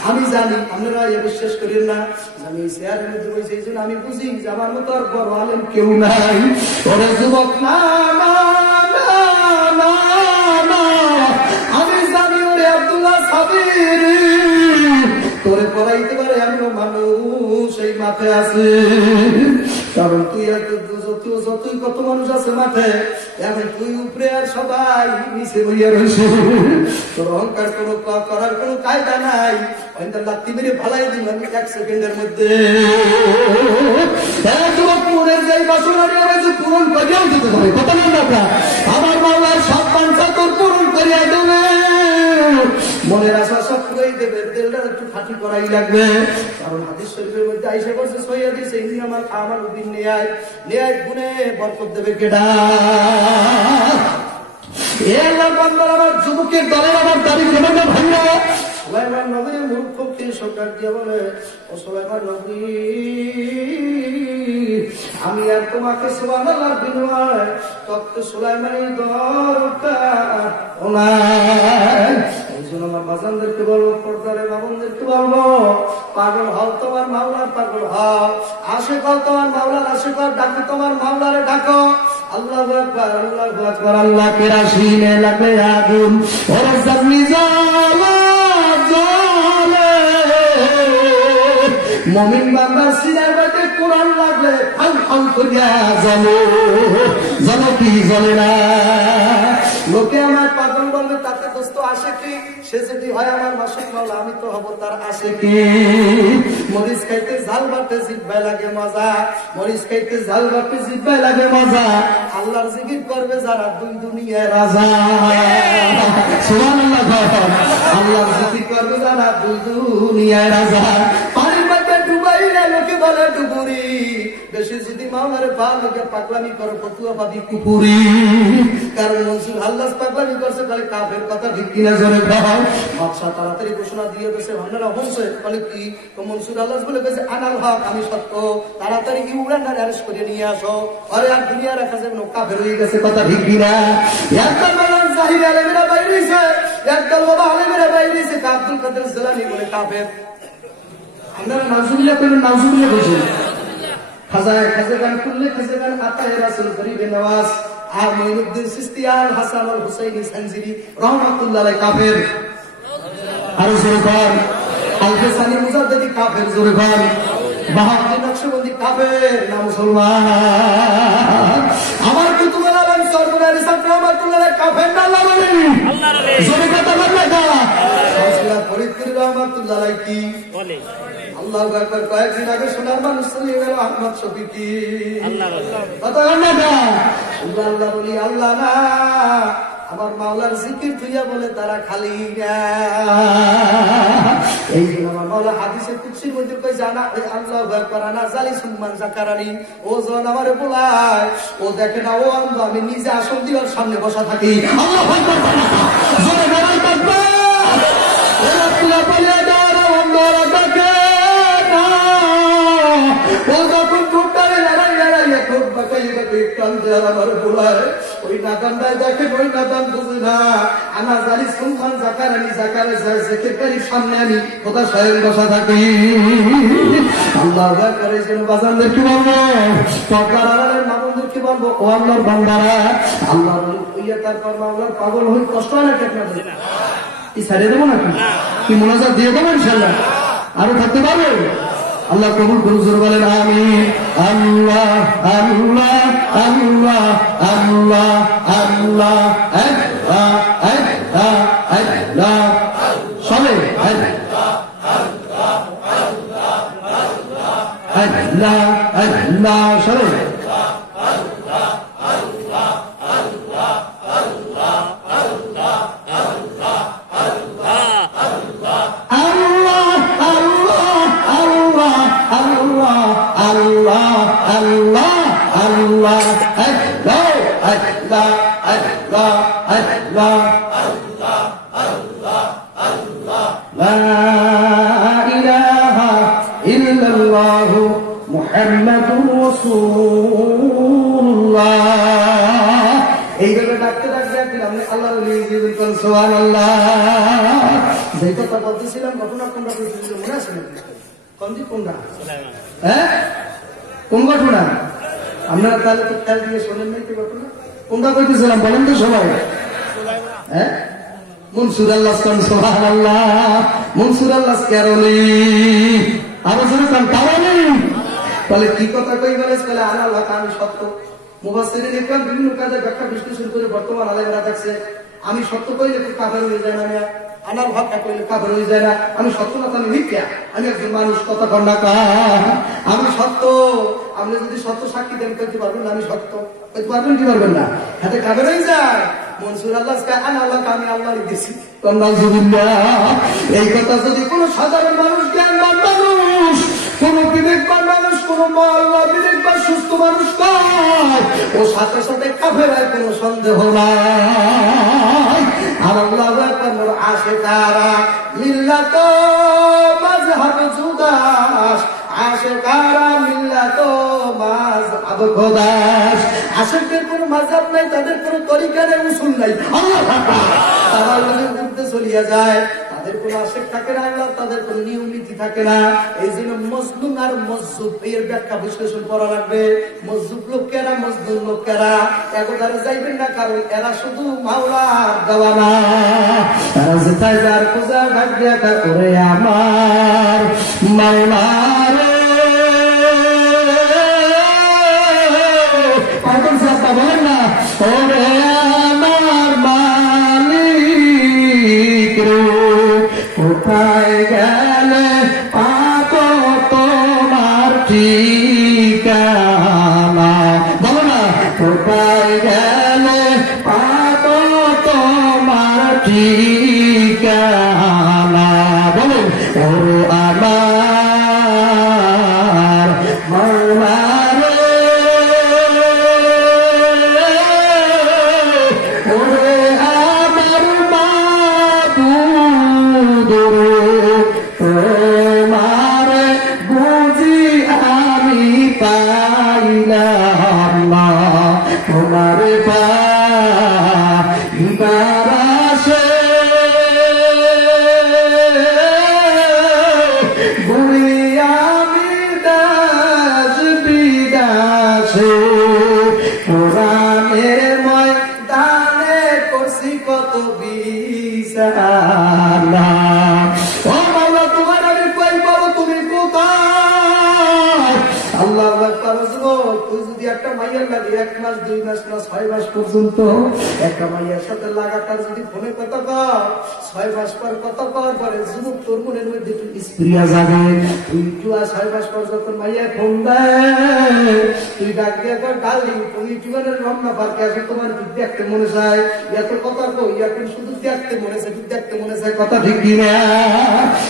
আমি জানি। আপনারা এ বিশ্বাস করেন না আমি এই চেয়ারের মধ্যে বসে এই জন্য আমি বুঝি যে আমার মতো আর বড় আলেম কেউ নাই। ওরে যুবক না না না না না আমি জানি ওরে আব্দুল্লাহ সাবির তোরে পড়াইতে পারে এমন মানুষ এই মাঠে আছে। কারণ তুই যতই কত মানুষ আছে মাঠে এখন তুই উপরে আর সবাই নিচে বইয়া রয়েছে। তোর অহংকার কোনো করার কোনো কায়দা নাই। লাত্তি মেরে ভালাই দিল আমি 1 সেকেন্ডের মধ্যে মনের যে বাসনা পূরণ করিয়াও দিতে হবে। কত না আমার মাওলার সব বাঞ্ছা তোর পূরণ করিয়া দেবে। মনের আশা সব পুরাই দেবে। তেলটা একটু ফাটি করাই লাগবে। কারণ হাদিস শরীফের মধ্যে আয়েশা বলছে সহি হাদিস ইনি আমার উদ্দিন নেয়ায় গুণে বরকত দেবে কেডা? এ আল্লাহর বান্দারা আমার যুবকের দলের আমার দাবি দেবে না ভাইরা। সুলাইমান নবীর মূর্খকে সরকার দিয়ে বলে ও সুলাইমান নবী আমি আর তোমাকে সুবহানাল্লাহর বিনিময়ে তত্ত্ব সুলাইমানের দরকার নাই। এই জন্য আমার বাজানদেরকে বলবো পর্দারে বাবনদেরকে বলবো পাগল হও তোমার মাওলার পাগল হও। আশিক হও তোমার মাওলার আশিক হও। ডাকো তোমার মাওলারে ডাকো। আল্লাহু আকবার আল্লাহু আকবার। আল্লাহ কেরাসিনে লাগবে আগুন ওরে জানি জ্বালা জ্বলে মুমিন বান্দার সিনার মধ্যে কোরআন লাগলে ফাল ফাল করিয়া জ্বলে জ্বলে কি জ্বলে না। লোকে আমার পাগল বলবে তাতে দোস্ত আসে কি? সে যদি হয় আমার মাসুক মাওলা আমি তো হব তার আসে কি? মরিচ খাইতে ঝাল বাটে জিহ্বায় লাগে মজা। মরিচ খাইতে ঝাল বাটে জিহ্বায় লাগে মজা। আল্লাহর জিকির করবে যারা দুই দুনিয়ায় রাজা। সুবহানাল্লাহ। আল্লাহর জিকির করবে যারা দুই দুনিয়ায় রাজা। পানির মধ্যে ডুবাইলে লোকে বলে ডুবুরি। বেশি যদি মাওলারে পা লোকে পাগলামি করে ফতুয়া পাবি কুপুরি। কারণ মনসুর আল্লাহ পাগলামি করছে তাহলে কাফের কথা ঠিক কিনা জোরে ভাই। বাদশা তাড়াতাড়ি ঘোষণা দিয়ে দিয়েছে আপনারা হচ্ছে বলে কি মনসুর আল্লাহ বলে গেছে আনাল হক আমি সত্য। তাড়াতাড়ি কি উড়ান্ডার অ্যারেস্ট করে নিয়ে আসো। আরে আর দুনিয়া রাখা যাবে না কাফের হয়ে গেছে কথা ঠিক কিনা। একদল মালান জাহির আলেমেরা বাইরেছে একদল বাবা আলেমেরা বাইরেছে। আব্দুল কাদের জিলানী বলে কাফের। আপনারা নাউজুবিল্লাহ করেন নাউজুবিল্লাহ বলছেন। খাজায় খাজাগান কুল্লে খাজাগান আতায়ে রাসূল গরিবে নওয়াজ আর মঈনুদ্দিন চিশতি আল হাসান আল হুসাইনি সানজিরি রাহমাতুল্লাহ আলাইহি কাফের। আর জোরে কর আল হাসানি মুজাদ্দিদি কাফের জোরে কর। বাহাউদ্দিন নকশবন্দি কাফের না মুসলমান। আমার কুতুবুল আলম সরকার ইসলাম রাহমাতুল্লাহ আলাইহি কাফের না আল্লাহর ওলি আল্লাহর ওলি জোরে কথা বললে দাও। সালসিলা ফরিদপুর রাহমাতুল্লাহ আলাইহি কি বলে আল্লাহু আকবার। কয়েকদিন আগে সোনার মানুষ চলে গেল আহমদ শফিক আল্লাহর ওলি। কথা বললে দাও। আল্লাহর ওলি আল্লাহ না আমার মাওলার জিকির তুইয়া বলে তারা খালি না। এই জন্য আমার মাওলা হাদিসে কুদসির মধ্যে কই জানা ওই আল্লাহু আকবার আনা জালিসুম মান যাকারানি, ও জন আমারে বলায়, ও দেখে না ও আমি নিজে আসল দিওয়ার সামনে বসা থাকি। আল্লাহু আকবার জোরে বলাই থাকবে ও আল্লাহ বলে দাও আমরা দেখে না, ও যখন ঠোঁটটারে লড়াই লড়াইয়া ঠোঁট বাঁকাই বাঁকাই কান্দে আর আমার বলায়, ওই নাদানটায় দেখে ওই নাদান বুঝে না আনা জালি সুলতান জাকারানি জাকারে যায় সেক্রেটারির সামনে আমি কোথা স্বয়ং বসা থাকি। আল্লাহ করে যেন বাজানদের কি বলবো, পর্দার আড়ালের মামুনদের কি বলবো, ও আল্লাহর বান্দারা আল্লাহর ইয়া তারপর মাওলার পাগল হই কষ্ট হয় নাকি আপনাদের? কি ছাড়িয়ে দেবো নাকি? কি মোনাজাত দিয়ে দেবো ইনশাল্লাহ? আরো থাকতে পারবে? আল্লাহ কবুল করুন, জোরে বলেন আমিন। আল্লাহ আল্লাহ আল্লাহ আল্লাহ আল্লাহ আল্লাহ আল্লাহ আল্লাহ সবে আল্লাহ আল্লাহ সবে এইভাবে ডাকতে ডাকতে একদিন আমি আল্লাহ সুবহানাল্লাহ যে কথা বলতেছিলাম ঘটনা কোনটা বলতেছিল মনে আছে নাকি? কোনটা? হ্যাঁ কোন ঘটনা? আপনারা তাহলে তো খেয়াল দিয়ে শোনেন নাই? ঘটনা কোনটা বলতেছিলাম বলেন তো সবাই? হ্যাঁ মনসুর আল্লাহ সুবহানাল্লাহ, মনসুর আল্লাহ কেরলি আরো জোরে কারণে তাহলে কি কথা কই বলেছ? বলে আল্লাহ আমি সত্য। মুফাসসিরিন ইকরাম বিভিন্ন কাজে ব্যাখ্যা বিশ্লেষণ করে বর্তমান আলেমরা দেখছে আমি সত্য কইলে কাফের হয়ে যায় না, আনার ভাষা কইলে কাফের হয়ে যায় না। আমি সত্য না, আমি মিথ্যা, আমি একজন মানুষ, কথা কর না আমি সত্য। আপনি যদি সত্য সাক্ষী দেন করতে পারবেন না আমি সত্য, কইতে পারবেন কি পারবেন না? হাতে কাফের হয়ে যায়। মনসুর আল্লাহ আল্লাহকে আমি আল্লাহ দিয়েছি। এই কথা যদি কোন সাধারণ মানুষ, জ্ঞানবান মানুষ, কোন বিবেকবান মানুষ, কোন মহল্লা বিবেকবান সুস্থ মানুষ কয়, ও সাথে সাথে কাফের হয়, কোন সন্দেহ নাই। আর আল্লাহু আকবার আশিকারা মিল্লাত মাযহাব জুদাস, আশিকারা মিল্লাত মাযহাব খোদাস। আশিকদের কোন মাযহাব নাই, তাদের কোন তরিকা নেই, উসুল নাই। আল্লাহু আকবার তারা আল্লাহর বিরুদ্ধে চলিয়া যায়, তাদের কোন আশিক থাকে না, আল্লাহ তাদের কোন নিয়ম নীতি থাকে না। এই জন্য মজলুম আর মজজুব এর ব্যাখ্যা বিশ্লেষণ করা লাগবে। মজজুব লোকেরা, মজলুম লোকেরা একদারে যাইবেন না, কারণ এরা শুধু মাওলার দেওয়ানা। তারা যেটাই যার পূজা ডাক দেখা করে আমার মাওলার বলেন না, ওরে আমার মালিক রে কোথায় গেলে পাবো তোমার ঠিকানা। বলো না, কোথায় গেলে পাবো তোমার ঠিকানা। বলো ওরে আমার মাওলা মাইয়ার লাগে 1 মাস 2 মাস না 6 মাস পর্যন্ত একটা মাইয়ার সাথে লাগাতার যদি ফোনে কথা কর 6 মাস পর কথা কর পরে যুবক তোর মনের মধ্যে একটু স্প্রিয়া যাবে তুই একটু 6 মাস পর যখন মাইয়া ফোন দেয় তুই ডাক দিয়ে কর ডার্লিং তুমি জীবনের রমনা পার্কে আসো তোমার কি দেখতে মনে চায় এত কথা কই এখন শুধু দেখতে মনে চায় দেখতে মনে চায় কথা ঠিক কিনা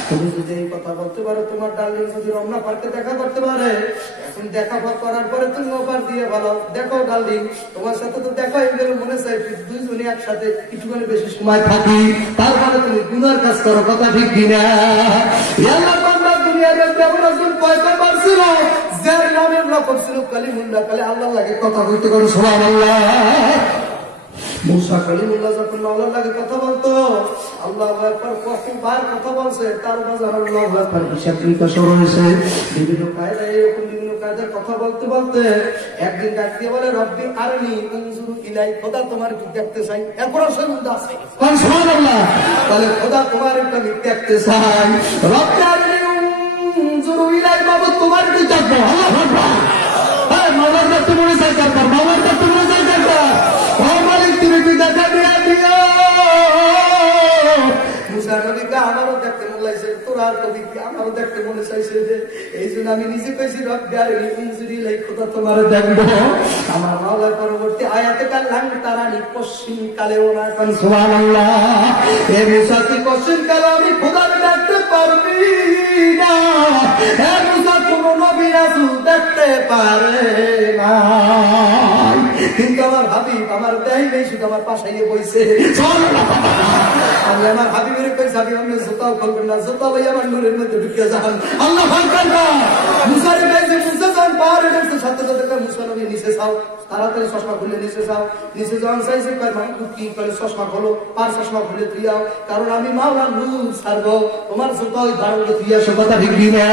তুমি যদি এই কথা বলতে পারো তোমার ডার্লিং যদি রমনা পার্কে দেখা করতে পারে এখন দেখা করার পরে তুমি অফার দিয়ে ভালো দেখো ডার্লিং তোমার সাথে তো দেখা হয়ে গেলে মনে চাই দুইজনে একসাথে কিছুক্ষণ বেশি সময় থাকি তারপরে তুমি গুনার কাজ করো কথা ঠিক কিনা আল্লাহ বান্দা দুনিয়ার মধ্যে এমন একজন পয়গম্বর ছিল যার নামের লকব ছিল কালিমুল্লাহ কালে আল্লাহ লাগে কথা বলতে করো সুবহানাল্লাহ মুসা কালিমুল্লাহ যখন আল্লাহর লাগে কথা বলতো আল্লাহু আকবার কতবার কথা বলছে তার মাঝে আল্লাহু আকবার হিসাব নিকাশ রয়েছে বিভিন্ন কায়দায় এরকম বিভিন্ন কায়দায় কথা বলতে বলতে একদিন ডাক দিয়ে বলে রব্বি আরনি উনজুরু ইলাই খোদা তোমার কি দেখতে চাই এরপর সুবহানাল্লাহ আছে সুবহানাল্লাহ তাহলে খোদা তোমার একটা দেখতে চাই রব্বি আরনি উনজুরু ইলাই বাবা তোমার কি দেখবো আল্লাহু আকবার হ্যাঁ মাওলার কাছে মনে চাই দরকার মাওলার কাছে মনে চাই দরকার তুমি কি দেখা দিয়া দিও মুসা নবীকে আমারও দেখতে মনে লাগছে তোর আর কবিকে আমারও দেখতে মনে চাইছে যে এই জন্য আমি নিজে কইছি রব্বি আরনি উনজুরু ইলাই খোদা তোমার দেখবো আমার মাওলার পরবর্তী আয়াতে কাল্লাম তারানি পশ্চিম কালেও না কোন সুবহানাল্লাহ এ মুসা তুই পশ্চিম কালে আমি খোদার দেখতে পারবি না এ মুসা কোন নবী রাসূল দেখতে পারে না কিন্তু আমার হাবিব আমার দেয় নেই শুধু আমার পাশে গিয়ে বইছে আমি আমার হাবিবের কইছি আমি অন্য জুতাও খুলবেন না জুতা লই আমার নূরের মধ্যে ঢুকে যান আল্লাহ আকবার মুসার গায়ে মুসা যান পাহাড়ে ঢুকতে সাথে সাথে মুসা নবী নিচে যাও তাড়াতাড়ি চশমা খুলে নিচে যাও নিচে যাওয়ার চাইছে কয় মাহবুব কি করে চশমা খোলো পার চশমা খুলে দিয়াও কারণ আমি মাওলা নূর ছাড়বো তোমার জুতা ওই দাঁড়িয়ে দিয়া সে কথা ঠিক না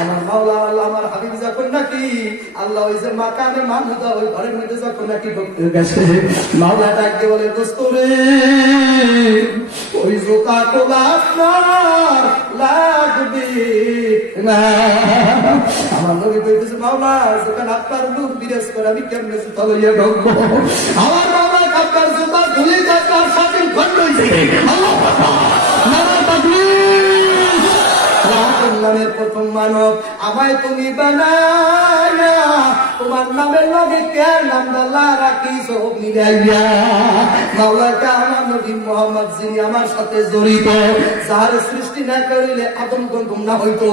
আমার মাওলা আল্লাহ আমার হাবিব যখন নাকি আল্লাহ ওই যে মাকামে মাহমুদা ওই ঘরের মধ্যে যখন নাকি ঢুকতে গেছে মাওলা ডাকতে বলে দোস্ত রে ওই জুতা খোলা আপনার লাগবে না আমার নবী কইতেছে মাওলা যখন আপনার নূর বিরাজ করে আমি কেমনে জুতা লইয়া ঢুকবো আমার মাওলা আপনার জুতা খুলে আপনার সাথে খন্ড হইছে আল্লাহু আকবার নামের প্রথম মানব আমায় তুমি বানায়া তোমার নামের লগে কে নামদাল্লা রাখিস মিলাইয়া মাওলাটা আমার নবী মুহাম্মদ যিনি আমার সাথে জড়িত যার সৃষ্টি না করিলে আদম গন্ধম না হইতো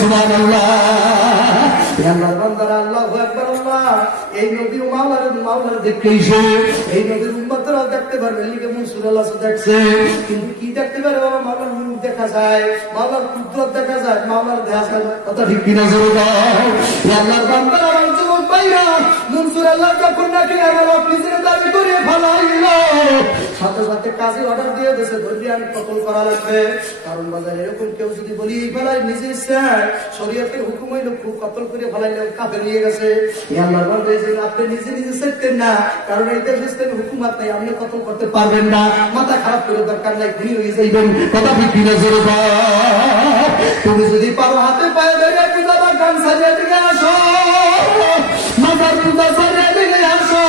সুবহানাল্লাহ আল্লাহর বান্দারা আল্লাহু আকবার আল্লাহ এই নবী মাওলার দেখেইছে এই নবীর উম্মতরা দেখতে পারবে লিখে মনসুর আল্লাহ দেখছে কিন্তু কি দেখতে পারে বাবা মাওলার মুখ দেখা যায় মাওলার কুদরত দেখা যায় মাওলার দেখা যায় কথা ঠিক কিনা জোরে দাও আল্লাহর বান্দারা আমার যুবক ভাইরা মনসুর আল্লাহ যখন নাকি আমার অফিসে দাবি করে ফলাইল সাথে সাথে কাজে অর্ডার দিয়ে দিয়েছে ধরে আমি কতল করা লাগবে কারণ বাজারে এরকম কেউ যদি বলি ফেলায় নিজে ইচ্ছায় শরীয়তের হুকুম হইল খুব কতল করে ফেলাইলে কাফের হয়ে গেছে আল্লাহর বান্দা আপনি নিজে নিজে শিখতেন না কারণ এই দেশ ইসলামের হুকুমত নাই আপনি কতল করতে পারবেন না মাথা খারাপ করে দরকার নাই ঘুরি হয়ে যাইবেন কথা ঠিক কিনা জোরে তুমি যদি পারো হাতে পায়ে ধরে পূজা বা গান সাজিয়ে দিকে আসো মাথার পূজা সাজিয়ে দিকে আসো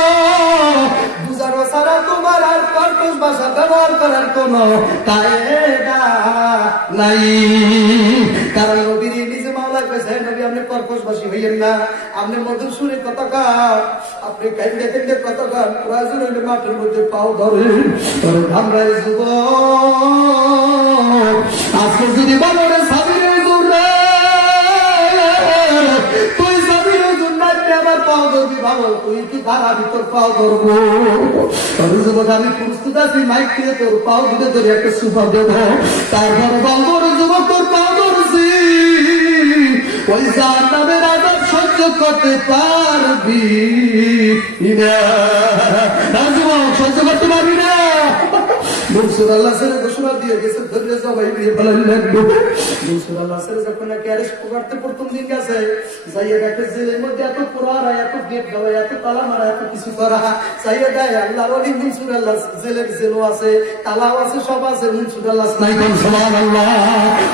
বুঝানো সারা তোমার আর কর্কশ ভাষা ব্যবহার করার কোন কায়দা নাই কারণ নবীর নিজে মাওলা কইছে নবী আপনি কর্কশ ভাষী হইয়েন না আপনি মধুর সুরে কথা কান আপনি কাইন্দে কাইন্দে কথা কান প্রয়োজন হইলে মাঠের মধ্যে পাও ধরে আমরা যুব আজকে যদি বলো রে সাবিরে জুরে তুই সাবিরে জুন্নাতে আমার পাও ধরবি ভালো তুই কি ধারা ভিতর পাও ধরবো যুবক আমি প্রস্তুত আছি মাইক দিয়ে তোর পাও দিতে তোর একটা সুফা দেব তারপর বলবো রে যুবক তোর পাও ধরছি ওই জাহান্নামের আযাব সহ্য করতে পারবি না যুবক সহ্য করতে পারবি না মনসুর আল্লাহ ছেড়ে ঘোষণা দিয়ে গেছে ধরে সবাই দিয়ে ফেলাইলেন মনসুর আল্লাহ ছেড়ে যখন নাকি অ্যারেস্ট করতে প্রথম দিন গেছে যাইয়া দেখে জেলের মধ্যে এত পোড়ারা এত গেট দেওয়া এত তালা মারা এত কিছু করা চাইয়া দেয় আল্লাহর ওলি মনসুর আল্লাহ জেলের জেলও আছে তালাও আছে সব আছে মনসুর আল্লাহ নাই কোন সুবহানাল্লাহ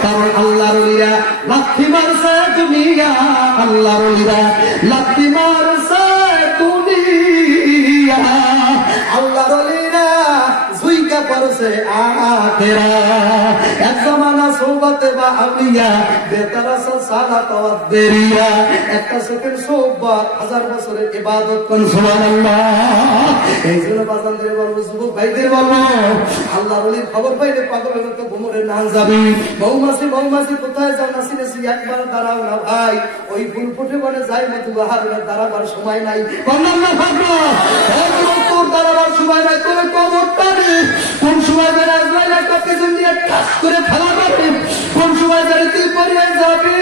কারণ আল্লাহর ওলিরা লাথি মারছে দুনিয়া আল্লাহর ওলিরা লাথি মারছে দারো সে আখেরা এক জামানা সোহবতে বা আউলিয়া বেতারাসা সালাত ওয়া দেরিয়া একটা সেকেন্ড সোহবত 1000 বছরের ইবাদত কোন সুবহানাল্লাহ এই জন্য বাজানদের বলবো যুবক ভাইদের বলবো আল্লাহর ওলির খবর পাইলে পাগলের মতো ঘুমরে না যাবি মৌমাছি কোথায় যাও নাসি নাসি একবার দাঁড়াও না ভাই ওই ফুল ফুটে বনে যাই না তুই হারুনের দাঁড়াবার সময় নাই আল্লাহ আকবার তোর দাঁড়াবার সময় নাই তোর কবরটা নেই কোন সময় বের আজরাইল একটা পেছন দিয়ে কাজ করে ফেলা করবে কোন সময় বের তুই পড়ে যাবি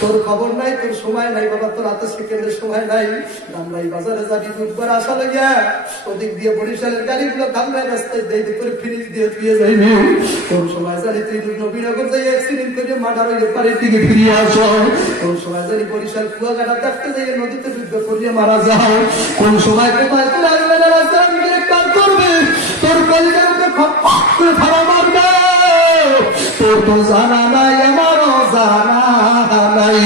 তোর খবর নাই তোর সময় নাই বাবা তোর হাতে সেকেন্ডের সময় নাই ধামরাই বাজারে যাবি দুপুর আসা লাগিয়া ওদিক দিয়ে বরিশালের গাড়িগুলো ধামরাই রাস্তায় দিয়ে তোর ফ্রিজ দিয়ে দিয়ে যাইনি কোন সময় জানি তুই নবীনগর যাই অ্যাক্সিডেন্ট করে মার্ডার হয়ে পাড়ির দিকে ফিরিয়ে আসো কোন সময় জানি বরিশাল কুয়াকাটা দেখতে যাই নদীতে ডুবে পড়িয়ে মারা যাও কোন সময় কোথায় তোর আসবে না রাস্তায় গ্রেফতার করবে তোর কলিজার উপরে খপ করে ফাড়া মারবে তোর তো জানা নাই আমারও জানা নাই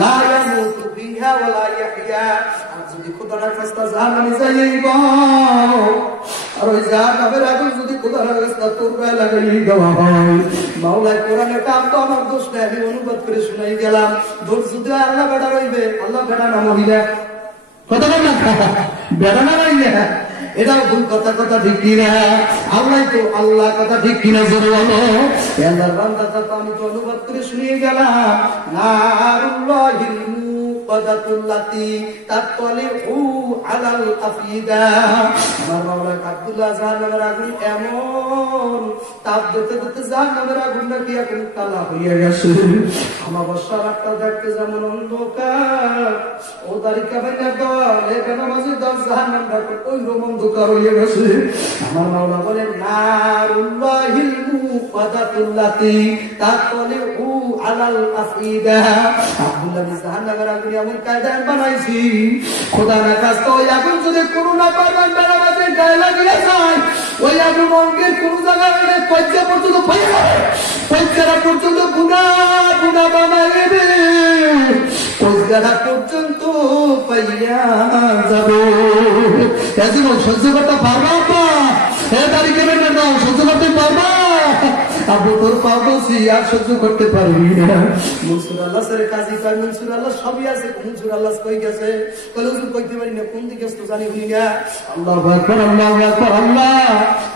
লা ইয়ামুতু ফিহা ওয়া লা ইয়াহইয়া আর যদি খোদার রাস্তা জাহান্নামে যাইব আর ওই জাহান্নামের আগুন যদি খোদার রাস্তা তোর গায়ে লাগাই দেওয়া হয় মাওলা কোরআনে কাম তো আমার দোষ নাই আমি অনুবাদ করে শুনাই গেলাম দোষ যদি আল্লাহ বেড়া রইবে আল্লাহ বেড়া না মরিলে কথা বল না বেড়া না রইলে এটাও ভুল কথা কথা ঠিক কিনা আল্লাহ তো আল্লাহ কথা ঠিক কিনা জোরে বলো আল্লাহর বান্দা তো আমি তো অনুবাদ করে শুনিয়ে গেলাম নারুল্লাহিল মুকাদাতুল্লাতি তাতলিহু আলাল আফিদা আমার মাওলা আব্দুল্লাহ জাহান্নামের আগুন এমন তাপ দিতে দিতে জাহান্নামের আগুন নাকি এখন কালা হয়ে গেছে আমাবস্যার রাতটা দেখতে যেমন অন্ধকার ও তারিকা ভাঙা দল এখানে মাঝে দল জাহান্নামটা ওই অন্ধকার হয়ে গেছে আমার মাওলা বলেন নারুল্লাহিল মুকাদাতুল্লাতি তাতলিহু আলাল আফিদা আব্দুল্লাহ জাহান্নামের আগুন এমন কায়দা বানাইছি খোদা না কাজ তো ওই আগুন যদি কোনো না পারবেন বেড়াবাজে গায়ে লাগিয়ে যায় ওই আগুন অঙ্গের কোন জায়গায় পয়সা পর্যন্ত পাইয়া যাবে পয়সাটা পর্যন্ত গুণা গুণা বানাই দেবে পয়সাটা পর্যন্ত পাইয়া যাবে এজন্য সহ্য করতে পারবা আপা এ তারিখে বের দাও সহ্য করতে পারবা আবু তোর পাবছি আর সহ্য করতে পারবি না মনসুর আল্লাহ স্যার কাজী কয় মনসুর আল্লাহ সবই আছে মনসুর আল্লাহ কই গেছে কলে হুজুর কইতে পারি না কোন দিকে তো জানি হই না আল্লাহু আকবার আল্লাহু আকবার আল্লাহ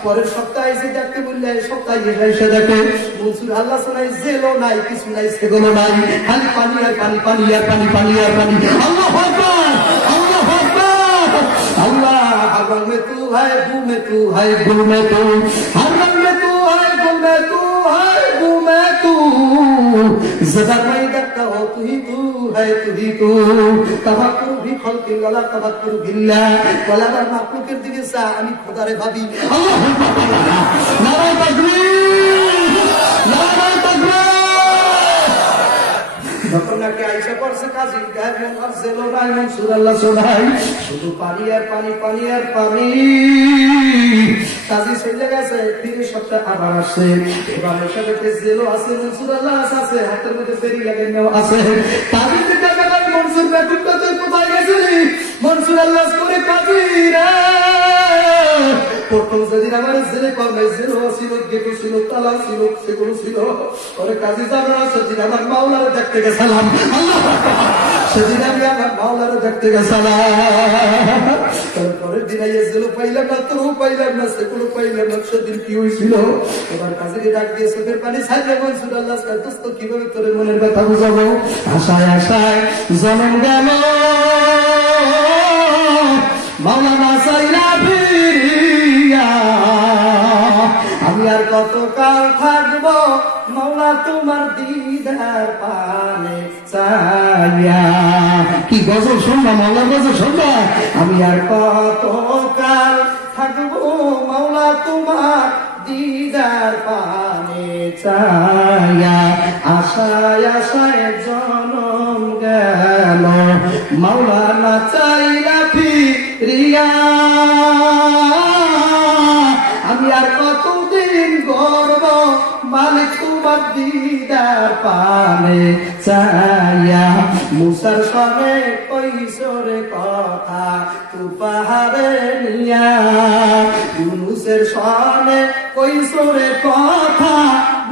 পরের সপ্তাহে এসে দেখতে বললে সপ্তাহে এসে দেখে মনসুর আল্লাহ শোনাই জেলও নাই কিছু নাই সেগুলো নাই খালি পানি আর পানি পানি আর পানি পানি আর পানি আল্লাহু আকবার আল্লাহু আকবার আল্লাহ हवा में तू है गू में तू है गू में तू हर रंग में तू है गू में तू है गू में तू ज़दर में देखता हो तू ही तू तवक्कुर भी खल्क़ि अल्लाह तवक्कुर बिल्लाह वला माखलूकेर दिके सा आमी खुदारे भाबी अल्लाहु আকবার नारे तकबीर नारे तकबीर ঘটনাকে আইসা পড়ছে কাজী গায়েব আর জেলো নাই মনসুর আল্লাহ শোনাই শুধু পানি আর পানি পানি আর পানি কাজী চলে গেছে ফিরে সপ্তাহ আবার আসে এবার এসে দেখে জেলো আছে মনসুর আল্লাহ আছে হাতের মধ্যে ফেরি লাগানো আছে কাজী দিতে গেল মনসুর বেকুবটা তুই কোথায় গেছিলি মনসুর আল্লাহ করে কাজী রে প্রথম যেদিন আমার জেলে কর্মে জেলো ছিল গেটু ছিল তালা ছিল সেগুলো ছিল পরে কাজী যাবে না সেদিন আমার মাওলার দেখতে গেছিলাম আল্লাহ সেদিন আমি আমার মাওলার দেখতে গেছিলাম তারপরের দিন জেলো পাইলাম না তো পাইলাম না সেগুলো পাইলাম না সেদিন কি হয়েছিল এবার কাজীকে ডাক দিয়ে চোখের পানি ছাড়লে মনসুর আল্লাহ দোস্ত কিভাবে তোর মনের ব্যথা বুঝাবো আশায় আশায় জনম গেল মাওলানা সাইলা ফিরিয়া আমি আর কতকাল থাকবো মাওলা তোমার দিদার পানে চাইয়া কি গজল শুনবা মাওলার গজল শুনবা আমি আর কতকাল থাকবো মাওলা তোমার দিদার পানে চাইয়া আশায় আশায় জনম গেল মাওলা না চাইলা ফিরিয়া আমি আর কতদিন গর্ব মালিক তোমার দিদার পানে চাইয়া মুসার সঙ্গে কৈশোরে কথা তু পাহাড়ে নিয়া সাকের শানে কইছো রে কথা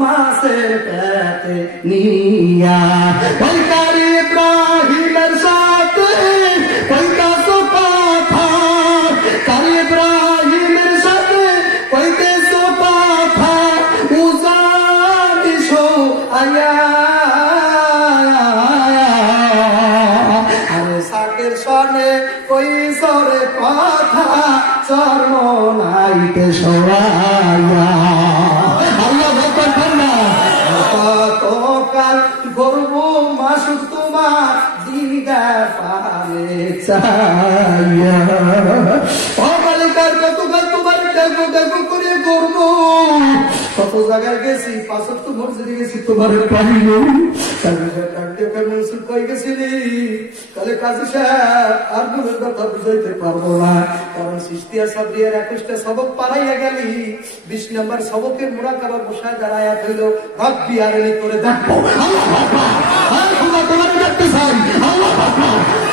মাসের পেটে নিয়া ওই কারি ইব্রাহিমের সাথে কইতাছো কথা কারি ইব্রাহিমের সাথে কইতেছো কথা উজানিশো আয়া আরে সাকের শানে কইছো রে কথা চর্ম নাইতে সরাইয়া আল্লাহ ভগবান ঠান্ডা কতকাল গর্ব মাসুক তোমার দিগা পারে চাইয়া ও মালিকার কতকাল তোমার দেখো দেখো করে গর্ব কত জায়গায় গেছি পাঁচক তো মসজিদে গেছি তোমার পাইনি মনসুর কই গেছিলি কালে কাজী সাহেব আর মনের কথা বুঝাইতে পারবো না কারণ সৃষ্টিয়া সাবরিয়ার 21টা সবক পারাইয়া গেলি 20 নম্বর সবকের মুরাকাবা বসায় দাঁড়ায়া হইল রব্বি আরনি করে দেখো তোমার দেখতে চাই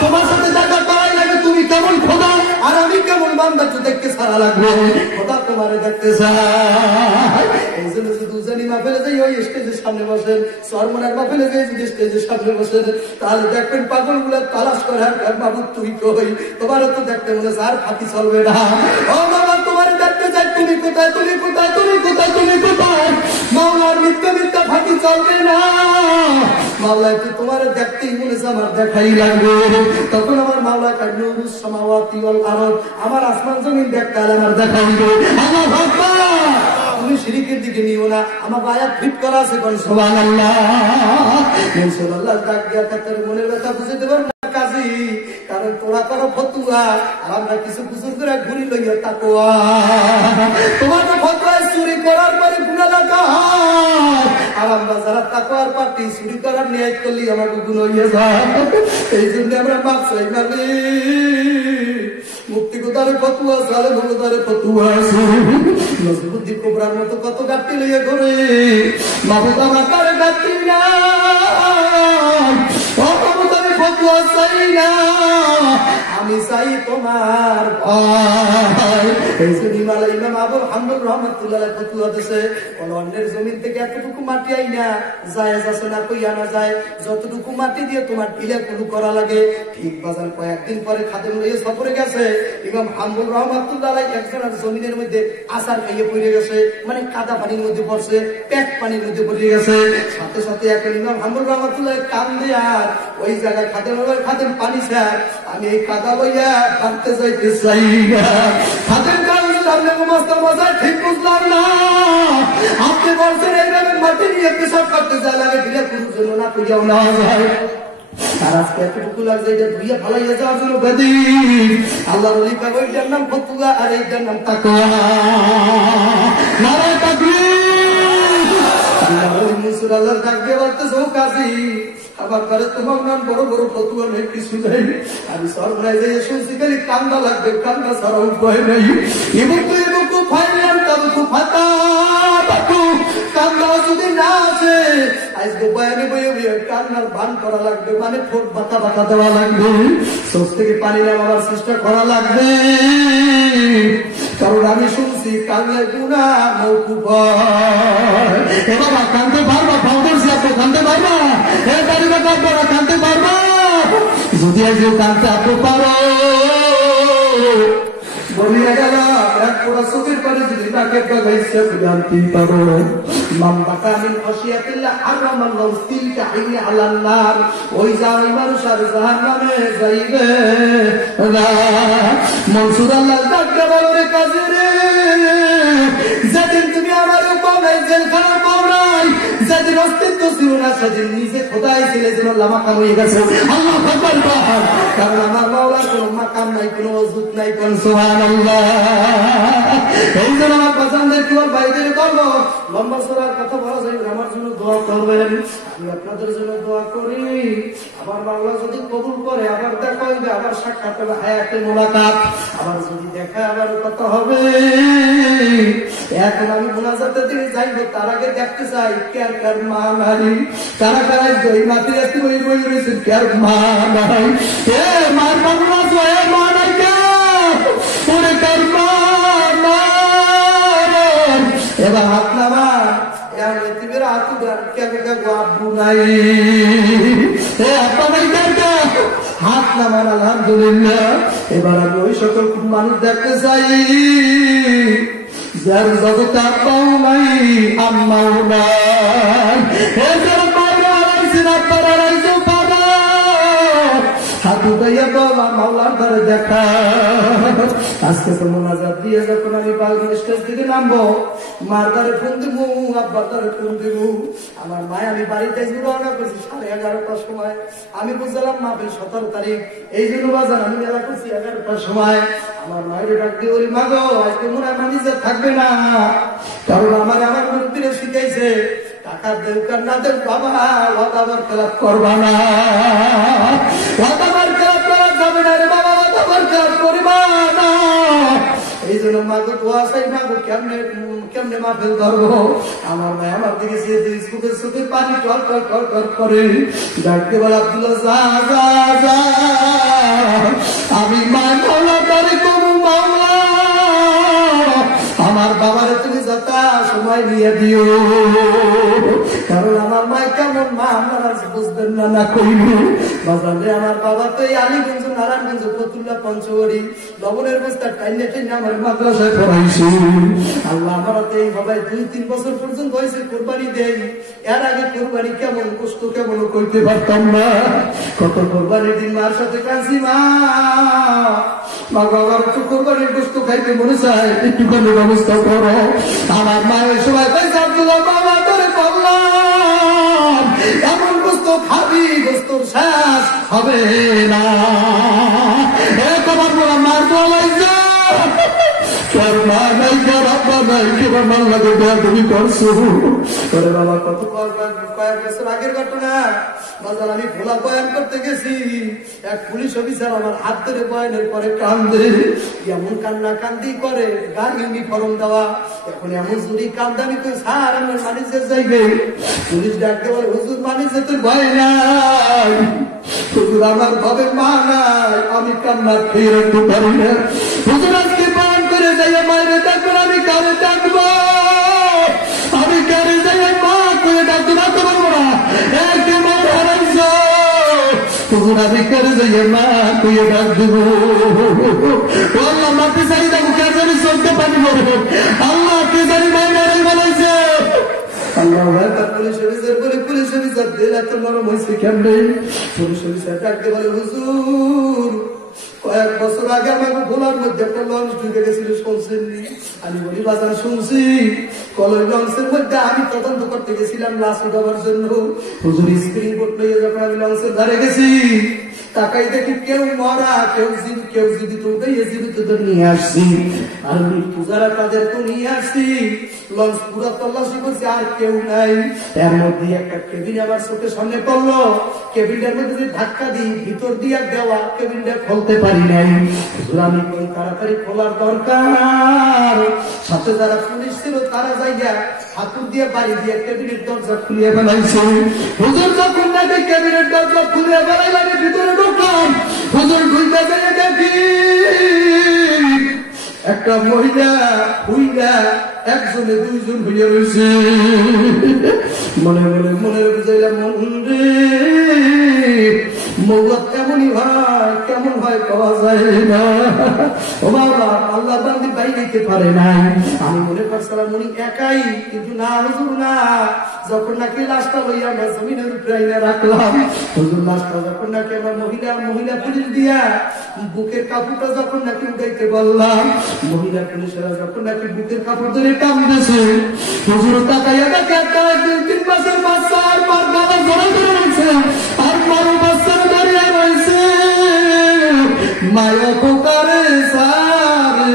তোমার সাথে দেখা করাই লাগে তুমি কেমন খোদা আর আমি কেমন বান্দা তো দেখতে সারা লাগবে খোদা তোমার দেখতে চাই এই জন্য দুজনই মাহফিলে যাই ওই স্টেজের সামনে বসেন সরমনার মাহফিলে যাই যদি স্টেজের সামনে বসেন তাহলে দেখবেন পাগল গুলা তালাশ করে আর বাবু তুই কই তোমারও তো দেখতে মনে হয় আর ফাঁকি চলবে না ও বাবা তোমার দেখতে চাই তুমি কোথায় তুমি কোথায় তুমি কোথায় তুমি কোথায় মাওলার মিথ্যা মিথ্যা ফাঁকি চলবে না মাওলা একটু তোমার দেখতেই মনে হচ্ছে আমার দেখাই লাগবে তখন আমার মাওলা কান্নুরুস সামাওয়াতি ওয়াল আরদ আমার আসমান জমিন দেখতে আমার দেখাইবে আল্লাহু আকবার তুমি শিরিকের দিকে নিও না আমার আয়াত ফিট করা আছে কোন সুবহানাল্লাহ সুবহানাল্লাহ ডাক দিয়া তার মনের কথা বুঝতে পারো না কাজী কারণ তোরা করো ফতুয়া আর আমরা কিছু বুজুর্গরা ঘুরি লইয়া তাকওয়া তোমাদের ফতোয়া চুরি করার পরে গুনাহ লাগা আর আমরা যারা তাকওয়ার পার্টি চুরি করার নিয়ত করলি আমাকে গুনাহ হইয়া যায় এই জন্য আমরা মাপ চাই মানে মুক্তি কোতারে ফতুয়া সালে ভগতারে ফতুয়া নজরুদ্দি কোবরার মতো কত গাটি লইয়া ঘরে বাবুদা মাতারে গাটি না ও বাবুদারে ফতুয়া চাই না আমি চাই তোমার ভয় এই যে হিমালয় ইমাম আবুল হামদ রহমাতুল্লাহ ফতুয়া দিয়েছে কোন অন্যের জমিন থেকে এতটুকু মাটি আই না জায়েজ আছে না কইয়া না যায় যতটুকু মাটি দিয়ে তোমার ঢিলা কুলু করা লাগে ঠিক বাজার কয়েকদিন পরে খাদেম লইয়া সফরে গেছে ইমাম হামদ রহমাতুল্লাহ একজনের জমিনের মধ্যে আসার খাইয়ে পড়ে গেছে মানে কাদা পানির মধ্যে পড়ছে পেট পানির মধ্যে পড়ে গেছে সাথে সাথে এক ইমাম হামদ রহমাতুল্লাহ কান দিয়ে আর ওই জায়গায় খাদেম পানি স্যার আমি এই কাদা লইয়া ভাবতে যাইতে চাই না খাদেম ঠিক বুঝলাম না আপনি বলছেন এইভাবে মাটি নিয়ে পেশাব করতে যায় লাগে ঢিলা পুরুষ জন্য না পূজাও না যায় আর আজকে এতটুকু লাগছে এটা ধুইয়া ফালাইয়া যাওয়ার জন্য বেদি আল্লাহর ওলি পাক ওইটার নাম ফতুয়া আর এইটার নাম তাকওয়া নারায়ে তাকবীর আল্লাহর ওলি মুসুর আল্লাহর ডাক দিয়ে বলতেছে ও কাজী আবার করে তোমার নাম বড় বড় ফতুয়া নেই কিছু নেই আমি সরবরাহ যাই শুনছি খালি কান্দা লাগবে কান্দা ছাড়া উপায় নেই ইবুকু ফাইনাল তাবুকু ফাতা বাকু কান্দা যদি না আছে আজকে বয়ানে বইয়ে কান্নার বান করা লাগবে মানে ঠোঁট বাতা বাতা দেওয়া লাগবে চোখ থেকে পানি নামাবার চেষ্টা করা লাগবে কারণ আমি শুনছি কান্না গুনাহ মওকুফ হয় এ বাবা কান্দতে পারবা ফাউন্ডারসি আপনি কান্দতে পারবা এ দাঁড়িয়ে কাঁদবা কান্দতে পারবা যদি আজকে কান্দতে আপনি পারো বলিয়া গেল এক পুরো চোখের পানি যদি নাকে গাইছে জানতে পারো মামবাকা মিন খাশিয়াতিল্লাহ হারামাল্লাহু তিলকা আইনি আলান নার ওই জানি মানুষ আর জাহান্নামে যাইবে না মনসুর আল্লাহ ডাকতে বলবে কাজী রে যেদিন তুমি আমার উপর নাই জেলখানা পাওনাই যেদিন অস্তিত্ব ছিল না সেদিন নিজে খোদাই ছিলে যেন লামাকাম হয়ে গেছে আল্লাহু আকবার কারণ আমার মাওলার কোনো মাকাম নাই কোনো ওজুদ নাই কোন সুবহানাল্লাহ এই জন্য আমার পছন্দের তোমার ভাইদের বলবো লম্বা সরার কথা বলা যায় আমার জন্য দোয়া করবেন আমি আপনাদের জন্য দোয়া করি আমার মাওলা যদি কবুল করে আবার দেখা হইবে আবার সাক্ষাৎ হবে হায়াতে মোলাকাত আবার যদি দেখা আবার কথা হবে এখন আমি মুনাজাতে দিকে যাইব তার আগে দেখতে চাই কার কার মা নাই কারা কারা দই মাটি আসতে বই বই রয়েছে কার মা নাই এ মার বাবা এ মা নাই কে ওরে কার মা নাই এবার হাত নামা এতিমের হাত আব্বু নাই আব্বা নাই হাত নামান আলহামদুলিল্লাহ। এবার আমি ওই সকল মানুষ দেখতে চাই যার জগতে আব্বাও নাই আম্মাও নাই, যারা বাইরে হারাইছেন আব্বার হারাইছে বাবা হাত উঠাইয়া বাবা মাওলার ধারে দেখা। আজকে তো মোনাজাত দিয়ে যখন আমি বাগির স্টেজ থেকে নামবো মার ধারে ফোন দিব, আব্বার ধারে ফোন দিব। আমার মায় আমি বাড়িতে রওনা করছি 11:30টার সময়। আমি বুঝলাম মাহফিল 17 তারিখ, এই জন্য বাজার আমি মেলা করছি 11টার সময়। আমার মায়ের ডাক দিয়ে বলি মা গো আজকে মনে হয় মানিজাত থাকবে না, কারণ আমার মুরব্বীরা শিখাইছে টাকা দেউকার না দেব বাবা ওয়াদাবার খেলাপ করবা না, ওয়াদাবার খেলাপ করা যাবে না রে বাবা, ওয়াদাবার খেলাপ করিবা না। এই জন্য মাগো দোয়া চাই মাগো কেমনে মাহফিল ধরবো। আমার মায় আমার দিকে চোখে পানি টল টল টল টল করে ডাকতে বলে আব্দুল্লাহ যা যা যা, আমি মা মাওলা তারে কবু মাওলা আমার বাবারে তুমি যথা সময় নিয়ে দিও, কারণ আমার মা কেমন মা আপনারা বুঝবেন না না কইল বাজারে। আমার বাবা তো এই আলীগঞ্জ নারায়ণগঞ্জ ফতুল্লা পঞ্চগড়ি লবণের বস্তা টাইনে টাইনে আমার মাদ্রাসায় পড়াইছে। আল্লাহ আমার এই সবাই 2-3 বছর পর্যন্ত হয়েছে কোরবানি দেয়, এর আগে কোরবানি কেমন কষ্ট কেমন করতে পারতাম না। কত কোরবানির দিন মার সাথে কাঁদছি মা বাবার তো কোরবানির গোস্ত খাইতে মনে চায় একটুখানি ব্যবস্থা করো। আমার মায়ের সবাই পয়সা আব্দুল্লাহ বাবা ধরে বললাম এমন গোস্ত খাবি গোস্তর শেষ হবে না, তোমার বলা মার বলাইছে কয়েক বছর আগের ঘটনা। বাজার আমি ভোলা বয়ান করতে গেছি, এক পুলিশ অফিসার আমার হাত ধরে বয়ানের পরে কান্দে, এমন কান্না কান্দি করে গাড়ি ইউনিফর্ম দেওয়া, এখন এমন যদি কান্দানি কই স্যার আমার মানিজের যাইবে। পুলিশ ডাকতে বলে হুজুর মানিজে তোর ভয় নাই, হুজুর আমার ভাবে মা নাই, আমি কান্না খেয়ে রাখতে পারি না। হুজুর আজকে বয়ান করে যাইয়া মায়ের ডাকবেন, আমি কারে ডাকবো, আমি কারে যাইয়া মা করে ডাকতে না তো পারবো না, একেবারে হারাইছ হুজুর আমি কারে যাইয়া মা করে ডাক দেবো। আল্লাহ মাটি চাই যাবো কে জানি চলতে পারিব, আল্লাহ কে জানি মাই মারাই বানাইছে। আল্লাহ পুলিশ অফিসার বলে পুলিশ অফিসার দিল এত নরম হয়েছে কেমনে। পুলিশ অফিসার ডাকতে বলে হুজুর কয়েক বছর আগে আমাকে ভোলার মধ্যে একটা লঞ্চ ঢুকে গেছিল শুনছেননি? আমি বলি বাজার শুনছি, কলই লঞ্চের মধ্যে আমি তদন্ত করতে গেছিলাম লাশ উঠাবার জন্য। হুজুর স্ক্রিন বোর্ড নিয়ে যখন আমি লঞ্চের ধারে গেছি তাকাই দেখি কেউ মরা কেউ জীবিত উঠে জীবিত নিয়ে আসছি, আর মৃত্যু যারা তাদেরকে নিয়ে আসছি। লঞ্চ পুরো তল্লাশি করছি আর কেউ নাই। এর মধ্যে একটা কেবিন আমার চোখের সামনে পড়লো, কেবিনটার মধ্যে ধাক্কা দিই ভিতর দিয়ে দেওয়া কেবিনটা খুলতে পারি নাই। আমি কই তাড়াতাড়ি খোলার দরকার। সাথে যারা পুলিশ ছিল তারা যাইয়া হাতুর দিয়ে বাড়ি দিয়ে কেবিনের দরজা খুলিয়ে বেলাইছে। হুজুর যখন নাকি কেবিনের দরজা খুলে বেলাইল আমি ভিতরে ঢুকলাম। হুজুর ঢুকতে গেলে দেখি একটা মহিলা হুইলা একজনে দুইজন হইয়া রয়েছে। মনে মনে মনে বুঝাইলাম মন রে মৌত কেমনই হয় কেমন হয় পাওয়া যায় না। ও বাবা আল্লাহ বান্দি বাইরে পারে নাই। আমি মনে করছিলাম উনি একাই, কিন্তু না হুজুর না। যখন নাকি লাশটা লইয়া আমরা জমিনের উপরে আইনা রাখলাম, হুজুর লাশটা যখন নাকি আমার মহিলা পুলিশ দিয়া বুকের কাপড়টা যখন নাকি উঠাইতে বললাম, মহিলা পুলিশেরা যখন নাকি বুকের কাপড় ধরে টানতেছে, হুজুর তাকাইয়া দেখে একটা 2-3 মাসের বাচ্চা আর মার গলা ধরে ধরে রয়েছে, আর বড় বাচ্চার দাঁড়িয়ে রয়েছে। মায়া পোকারে সারে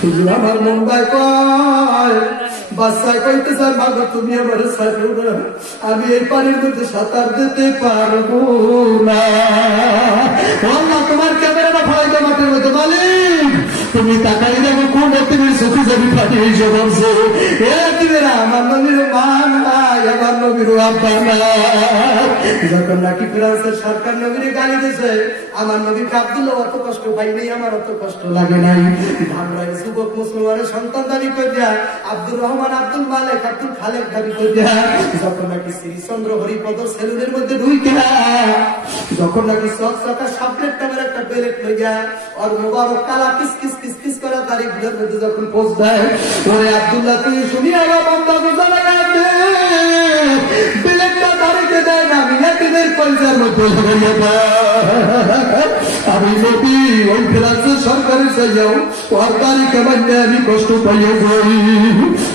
হুজুর আমার মুম্বাই কয় বাচ্চায় কইতে চাই মাগো তুমি আমার সাথে না, আমি এই পানির মধ্যে সাঁতার দিতে পারবো না। তোমার ক্যামেরাটা ফলাইতে মাঠের মধ্যে মালিক তুমি তাকাই দেখো কোন ব্যক্তি চোখে যাবি পানি এসে বলছে আমার নবীর মা নাই, আমার নবীর আব্বা নাই। যখন নাকি ফ্রান্সের সরকার নবীর গালি দিয়েছে, আমার নবীর আব্দুল্লাহ অত কষ্ট পাই নাই, আমার অত কষ্ট লাগে নাই। ধামরাই যুবক মুসলমানের সন্তান দাবি করিয়া আব্দুর রহমান, আব্দুল মালেক, আব্দুল খালেক দাবি করিয়া যখন নাকি শ্রীচন্দ্র হরিপদ সেলুনের মধ্যে ঢুইকা, যখন নাকি চকচকা সাবলেট নামের একটা বেলেট লইয়া আর মোবারক কালা কিস কিস কিস কিস করা তারিখ গুলোর মধ্যে যখন পোস্ট দেয়, ওরে আব্দুল্লাহ তুই শুনি আমার বান্দা বোঝা লাগাতে বেলেটটা তারিখে দেয় না, মিনাতিদের কলজার মধ্যে লাগাইয়া দেয়। আমি নবী ওই ফ্রান্সের সরকারের চাইয়াও ওর তারিখে মানলে আমি কষ্ট পাইয়া যাই।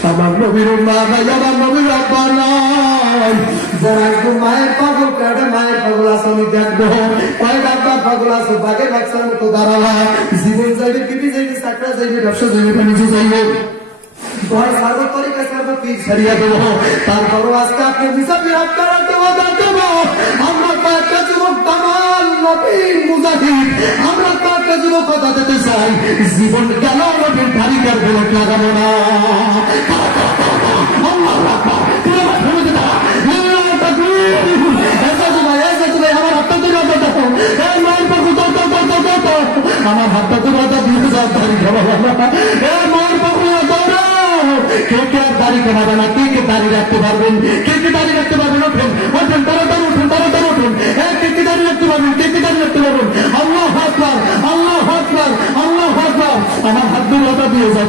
আমার নবীর মা নাই, আমার নবীর আব্বা নাই। যারা একদম মায়ের পাগল, কাটা মায়ের পাগল আছে আমি দেখবো, কয়েক আব্বা পাগল আছে বাঘে বাচ্চার মতো দাঁড়ালা, জীবন যাইবে, টিভি যাইবে, চাকরা যাইবে, ব্যবসা যাইবে, বাণিজ্য যাইবে, ভয় সার্ব তরিকা সার্ব পীর ছাড়িয়া দেব। তারপরও আজকে আপনি মুসাফির আপনারা দেওয়া দেব। আমরা কয়েকটা যুবক তামাল নবীর মুজাহিদ, আমরা কয়েকটা যুবক কথা দিতে চাই, জীবন গেল নবীর তারিকার বলে লাগাবো না। আমার হাতটা তুলে দেখো, মায়ের পাখু আমার হাতটা তুলে দিয়ে যাও তারিখ মায়ের পাখু কে কে আর দাড়ি কমাবে না, কে কে দাড়ি রাখতে পারবেন, কে কে দাড়ি রাখতে পারবেন, ওঠেন ওঠেন, তাড়াতাড়ি ওঠেন, তাড়াতাড়ি ওঠেন। কে কে দাড়ি রাখতে পারবেন, কে কে দাড়ি রাখতে পারবেন? আল্লাহু আকবার, আল্লাহু আকবার, আল্লাহু আকবার। আমার হাত দুরাটা দিয়ে যাও,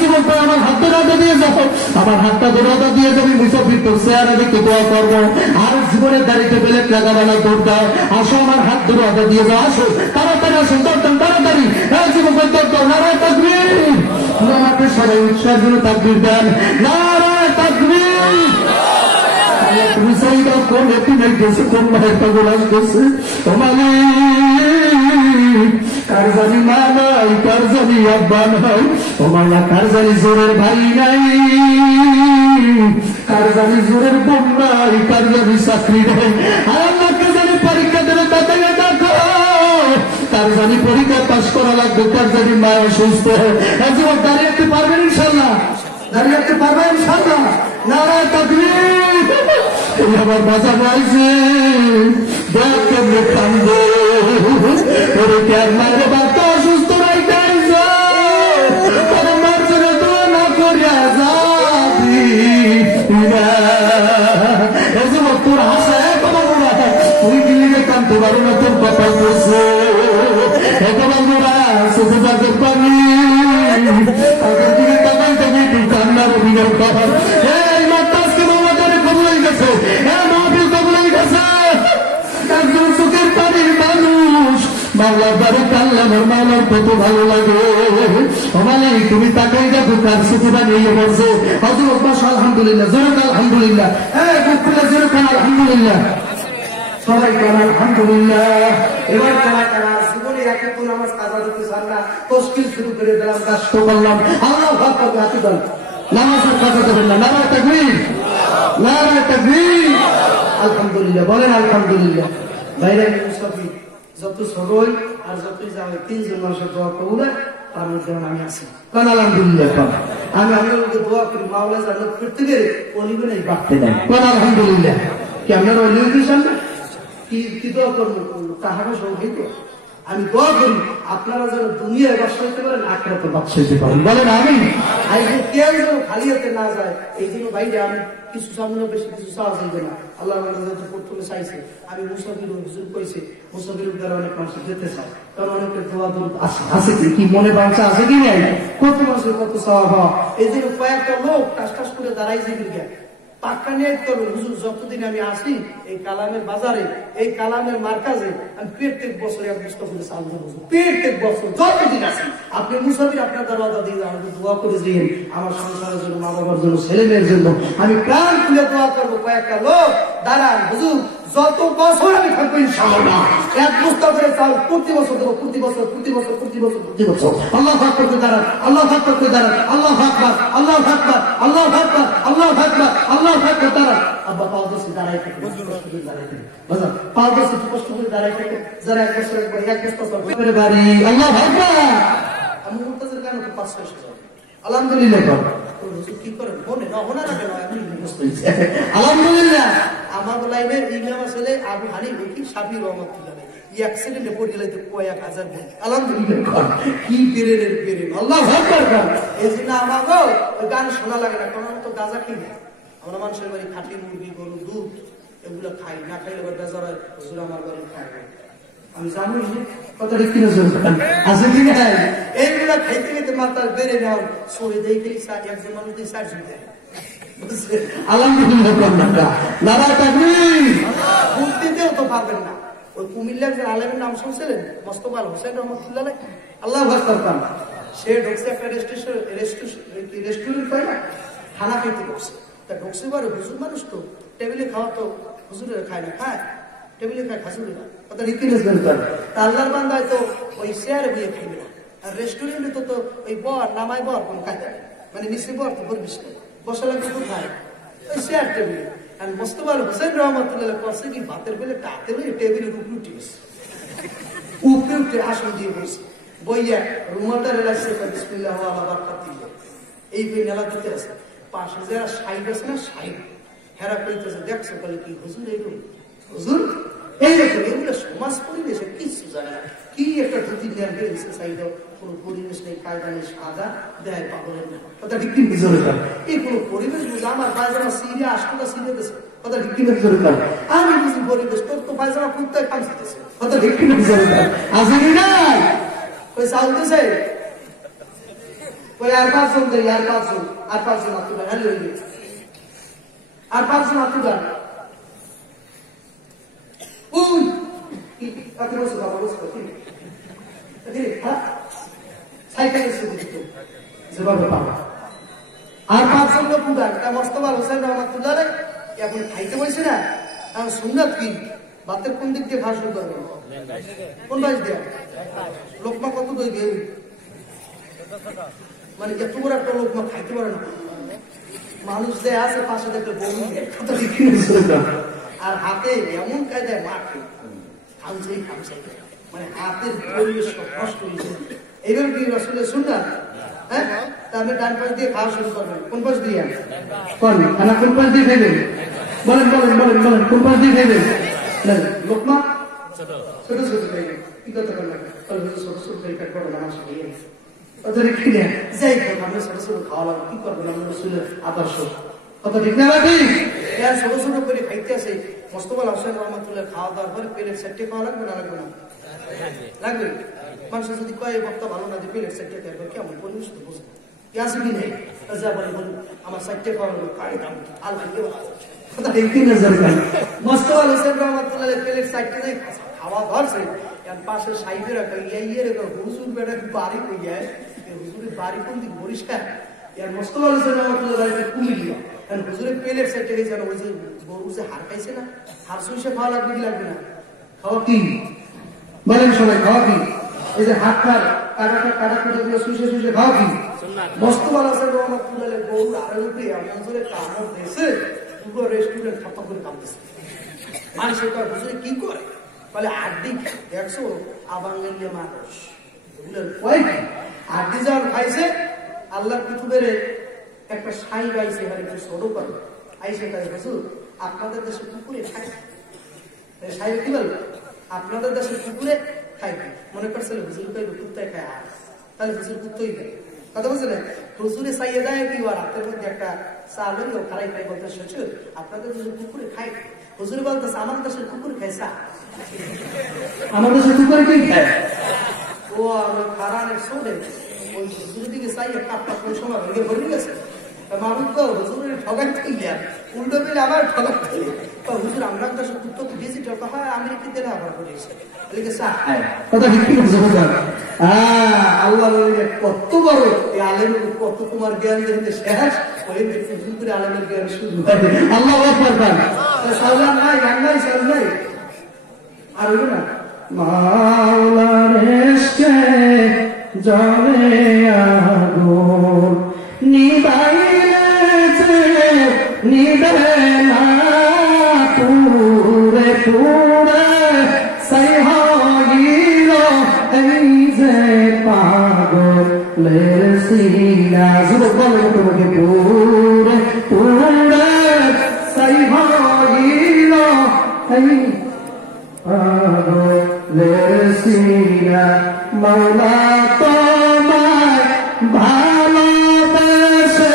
জীবন করে আমার হাত দুরাটা দিয়ে যাও, আমার হাতটা দুরাটা দিয়ে যাবি মুসাফির তোর চেহারা দেখতে দোয়া করবো। আর জীবনের দাড়িতে বেলেট লাগাবে না, দৌড় দাও, আসো আমার হাত দুরাটা দিয়ে যাও, আসো তাড়াতাড়ি আসুন, দৌড়তেন তাড়াতাড়ি, জীবন দৌড়, নারায় তাকবীর, আমাকে সবাই উৎসাহের জন্য তাকবীর দেন, নারায় তাকবীর। তুমি চাইবা কোন একটি মেয়ে গেছে, কোন মায়ের পাগল আসতেছে, তোমাকে কার জানি মা নাই, কার জানি আব্বা নাই, তোমার না কার জানি জোরের ভাই নাই, কার জানি জোরের বোন নাই, কার জানি চাকরি নাই, আর আল্লাহকে জানি পরীক্ষা দেবে তাতে দেখো, কার জানি পরীক্ষা পাস করা লাগবে, কার জানি মা অসুস্থ, জীবন দাঁড়িয়ে রাখতে পারবেন ইনশাল্লাহ, দাঁড়িয়ে রাখতে পারবেন ইনশাল্লাহ, নারায় তাকবীর। আমার বাঁচা পাইছে দেখ কেমনে কান্দে, ওরে কেমন বাচ্চা অসুস্থ রাইতেছে, তোর মার জন্য দোয়া না করিয়া যাবি না, তোর হাসা তুই দিল্লিকে কানতে পারো না, তোর কথা বলছে একবার গোড়া চোখে যাদের পানি, তাদের দিকে তাকাই তাকে তুই কান্নার অভিনয় কর। এই মাতাজকে মামাটারে কবুল হয়ে গেছে, মাহফিল কবুল হয়ে গেছে, একজন চোখের পানির মানুষ বাংলার বাড়ি কাল্লা আমার মামার কত ভালো লাগে। মানে তুমি তাকাই দেখো কার চোখে বানিয়ে বলছে, হজরত বাস আলহামদুলিল্লাহ, জোরে আলহামদুলিল্লাহ, জোরে আলহামদুলিল্লাহ, সবাই কার আলহামদুলিল্লাহ। এবার কারা কারা জীবনে একে কোন নামাজ কাজা দিতে চান না, তশকিল শুরু করে দিলাম, কষ্ট করলাম, আল্লাহ ভাগ করবে হাতে দেন, নামাজের কাজা দেবেন না, নারায় তাকবীর, নারায় তাকবীর, আলহামদুলিল্লাহ বলেন আলহামদুলিল্লাহ। বাইরে মুসাফির যত সরই আর যতই যাবে, তিনজন মানুষের দোয়া কবুল হয়, তার মধ্যে আমি আছি, কারণ আলহামদুলিল্লাহ আমি আপনাদের দোয়া করি, মাওলা জান্নাত করতে গেলে অলিবে নেই বাড়তে দেয়, কারণ আলহামদুলিল্লাহ। কি আপনারা অলিও দিয়েছেন না, কি দোয়া করবো, তাহারা সৌভাগ্য। আমি দোয়া করি আপনারা যেন দুনিয়ায় বাদশা হইতে পারেন, আখিরাতে বাদশা হইতে পারেন, বলেন আমিন। কেউ যেন খালি হাতে না যায়, এই জন্য বাইরে আমি কিছু সামনে বেশি কিছু চাওয়া যাইবে না। আল্লাহ প্রথমে চাইছে, আমি মুসাফির হুজুর কইছে, মুসাফির দ্বারা অনেক মানুষ যেতে চায়, কারণ অনেকের দোয়া দূর আছে কি মনে বাঞ্ছা আছে কি নাই, কত মানুষের কত চাওয়া হওয়া, এই জন্য কয়েকটা লোক টাস টাস করে দাঁড়াই যে পাক্কা নিয়ে করবো হুজুর, যতদিন আমি আসি এই কালামের বাজারে, এই কালামের মার্কাজে, আমি প্রত্যেক বছর এক বস্তা করে চাল দেবো, প্রত্যেক বছর যতদিন আসি। আপনি মুসাফির আপনার দরওয়াজা দিয়ে আমাকে দোয়া করে দিন, আমার সংসারের জন্য, মা বাবার জন্য, ছেলে মেয়ের জন্য, আমি প্রাণ খুলে দোয়া করবো। কয়েকটা লোক দাঁড়ান, হুজুর যত বছর আমি থাকবো ইনশাআল্লাহ এক বস্তা করে চাল প্রতি বছর দেবো, প্রতি বছর প্রতি বছর প্রতি বছর প্রতি বছর। আল্লাহ ভাগ করতে দাঁড়ান, আল্লাহ ভাগ করতে দাঁড়ান, আল্লাহ ভাগবার, আল্লাহ ভাগবার, আল্লাহ ভাগবার, আল্লাহ ভাগবার, আল্লাহ ভাগবার দাঁড়ান। আব্বা পাও দোষে দাঁড়াই থাকে, দাঁড়াই থাকে, পাও দোষে কষ্ট করে দাঁড়াই থাকে, যারা এক বছর একবার এক বস্তা বাড়ি, আল্লাহ ভাগবার। আমি মুনতাজির কেন 5-6 হাজার আলহামদুলিল্লাহ কর কি করে মনে না ওনার আগে নয় আমি আলহামদুলিল্লাহ আমার লাইনের ইমাম আসলে আবু হানিফ কি শাফি রহমাতুল্লাহ এই অ্যাক্সিডেন্টে পড়ে গেলে তো কয়েক হাজার বই আলহামদুলিল্লাহ কি বেরেনের বেরেন আল্লাহু আকবার কর এজন্য আমাগো গান শোনা লাগে না কারণ তো গাঁজা খাই না আমরা মানুষের বাড়ি খাঁটি মুরগি গরু দুধ এগুলো খাই না খাইলে আবার বেজার হয় হুজুর আমার বাড়ি খাই আমি জানি কত রিক্তি নজর আছে কি না এইগুলা খাইতে খাইতে মাথা বেড়ে নেওয়ার সরে দেই খেলি একজন মানুষ দিয়ে সার্জ দেয় আলহামদুলিল্লাহ নারা তাকবীর বুঝতেও তো পারবেন না ওই কুমিল্লার যে আলেমের নাম শুনছিলেন মোস্তফা হোসেন রহমতুল্লাহ আল্লাহ ভাস্কর সে ঢুকছে একটা রেস্টুরেন্ট পাই না খানা খাইতে ঢুকছে তা ঢুকছে বারে হুজুর মানুষ তো টেবিলে খাওয়া তো হুজুরের খায় না খায় টেবিলে খায় খাসুরে না কথা রীতি আল্লাহর বান্দায় তো ওই শেয়ারে বইয়ে খাইবে না আর রেস্টুরেন্টে তো ওই বর নামায় বর কোনো কায়দা নেই মানে নিশ্চয় বর তো পরিবেশ নেই বসা লাগবে কোথায় ওই শেয়ার টেবিলে আর মোস্তফা হোসেন রহমতুল্লাহ করছে কি ভাতের বেলে টাতে লই টেবিলের উপরে উঠে গেছে উপরে উঠে আসন দিয়ে বসে বইয়া রুমালটা রেলাইছে বিসমিল্লাহ আল্লাহ বারাকাত দিল এই বই নেলা দিতে আছে পাশে যারা সাইড আছে না সাইড হেরা কইতেছে দেখছো বলে কি হুজুর এইরকম হুজুর এইরকম এগুলো সমাজ পরিবেশে কিছু জানে না কি একটা ধুতি জ্ঞান বেরিয়েছে সাইডে কোনো পরিবেশ নেই কায়দা নেই সাদা দেয় পাগলের না কথা ঠিক কি জোরে কর এই কোনো পরিবেশ বুঝে আমার পায়জামা সিরিয়া আসলটা সিরিয়া দিয়েছে কথা ঠিক কি জোরে কর আমি বুঝি পরিবেশ তোর তো পায়জামা কুত্তায় কামছিতেছে কথা ঠিক কি জোরে কর আছে কি নাই ওই চালতেছে ওই আর পাঁচজন দেয় আর পাঁচজন আতুলা হ্যালো আর পাঁচজন আতুলা উই কত বছর বাবা বছর সাইকেলের সুবিধা যেভাবে পাবা আর পাঁচজন লোক উদার তা মোস্তফা হোসেন রহমতুল্লাহ এখন খাইতে বলছে না এখন সুন্নাত কি বাতের কোন দিক দিয়ে খাওয়া শুরু করবে কোন বাস দেয়া লোকমা কত দই দিয়ে মানে এত বড় একটা লোকমা খাইতে পারে না মানুষ যে আছে পাশে দেখলে বমি আর হাতে এমন কায়দায় মাঠে খামছে মানে হাতের পরিবেশ নষ্ট হয়েছে এইভাবে কি আসলে শুনলাম হ্যাঁ তা আমি ডান পাশ দিয়ে খাওয়া শুরু করবেন কোন পাশ দিয়ে খানা কোন পাশ দিয়ে খাইবেন বলেন কোন পাশ দিয়ে খাইবেন লোকমা ছোট ছোট খাইবেন কি কথা করলেন ছোট ছোট খাই পেট পড়ে আমার সাথে যাই হোক আমরা ছোট ছোট খাওয়া লাগবে কি করবেন আমরা রসুলের আদর্শ কথা ঠিক না ঠিক ছোট ছোট করে খাইতে আসে মোস্তফা হোসেন রহমতুল্লাহ খাওয়া দাওয়ার পরে প্লেট সেটে খাওয়া লাগবে না লাগবে না লাগবে মানুষ যদি কয় বক্তা ভালো না দিয়ে প্লেট সেটে খাইবে কেমন পরিবেশ তো বুঝবে আসে কি নেই যা বলে বলুন আমার সেটে খাওয়া লাগবে কাড়ে দাম আল্লাহ মোস্তফা হোসেন রহমতুল্লাহ প্লেট সেটে নেই খাওয়া ধরছে পাশে সাইডে রাখা ইয়ে রেখা হুজুর বেটা বাড়ি হয়ে যায় হুজুরের বাড়ি কোন দিক পরিষ্কার ইয়ার মোস্তফা হোসেন রহমতুল্লাহ বাড়িতে কুমিল্লা কারণ হুজুরের প্লেট সেটে গেছে ওই যে গরু যে হার খাইছে না হার সুইসে খাওয়া লাগবে কি লাগবে না খাওয়া কি বলেন সবাই খাওয়া কি এই যে হাত খার কাটা করে সুইসে খাওয়া কি মোস্তফা হোসেন রহমতুল্লাহ গরু আড়ে উপরে এমন জোরে কামড় দিয়েছে পুরো রেস্টুরেন্ট খাপা করে কামড়েছে মানুষের হুজুরে কি করে বলে আড্ডি দেখছো আবাঙ্গের মানুষ আড্ডি যখন খাইছে আল্লাহ কুতুবের একটা সাই গাইছে এবার একটু সরু করে আইসে তাই হুজুর আপনাদের দেশে কুকুরে খায় সাই কি বলবে আপনাদের দেশে কুকুরে খায় মনে করছিল হুজুর কইবে কুত্তায় খায় আর তাহলে হুজুর কুত্তই খায় কথা বুঝলেন হুজুরে চাইয়ে যায় কি আর হাতের মধ্যে একটা চাল হইল খারাই খাই বলতে শ্বশুর আপনাদের দেশে কুকুরে খায় হুজুর বলতেছে আমার দেশের কুকুর খায় চা আমাদের দেশে কুকুরে কি খায় ও খারানের শোনে ওই হুজুরের দিকে চাইয়ে কাপটা কোন সময় ভেঙে ভরে গেছে মানুষ তো হুজুরের ঠগাইতে গিয়া উল্টো পেলে আবার ঠগাইতে হুজুর আমরা দেশের কুত্তো ডিজিটাল কথা আমেরিকাতে না আবার করেছে কথা বিক্রি করছে আল্লাহ কত বড় এই আলেমের কত তোমার জ্ঞান দেখতে শেষ ওই করে আলেমের জ্ঞান শুরু আল্লাহ সাল্লাম নাই গান নাই সাল নাই আর হইল না মাওলার এসকে জলে আগুন নিবাইলে নিবে না পুরে পুরে সেই হইল এই যে পাগল সিনা যুবক বলে তোমাকে পুরে পুরে সাই হইল এই পাগলের সিনা মাওলা তোমায় ভালোবেসে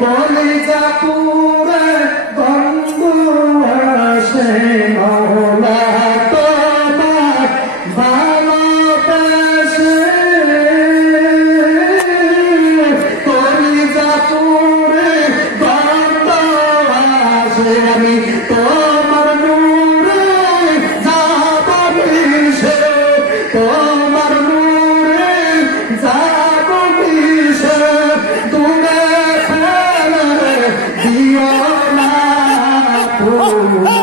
কলিজা পুরে বন্ধু আসে মাওলা তোমায় ভালোবেসে কলিজা পুরে বন্ধু আসে আমি তোমার নূরে যাব মিশে তোমার নূরে যাব মিশে দূরে ফেলে দিও না পুরে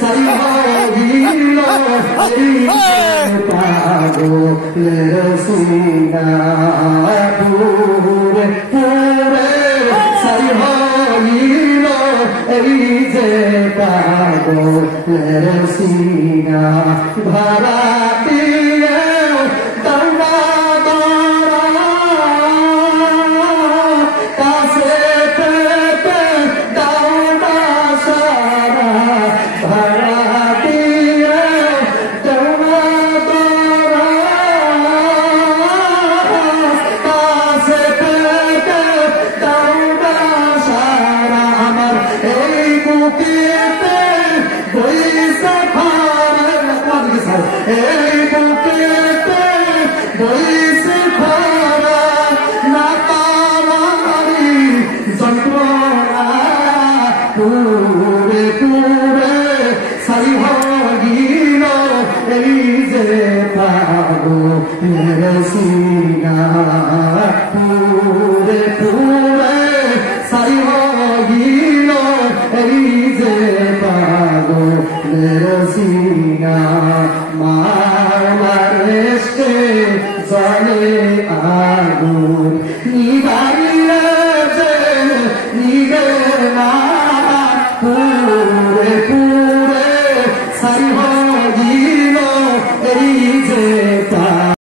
সাই হইল পাগলের সিনা পুরে পুরে সাই হইল এই যে পাগলের সিনা ভাড়া দিয়ে দৌড়া দৌড়া কাছে পেতে দৌড়া সারা ভাড়া দিয়ে দৌড়া দৌড়া কাছে পেতে দৌড়া সারা আমার এই বুকেতে বইসা খারা এই বুকেতে বইসা খারা না তারি যন্ত্রণা পুরে পুরে সাই হইল এই যে পাগলের সিনা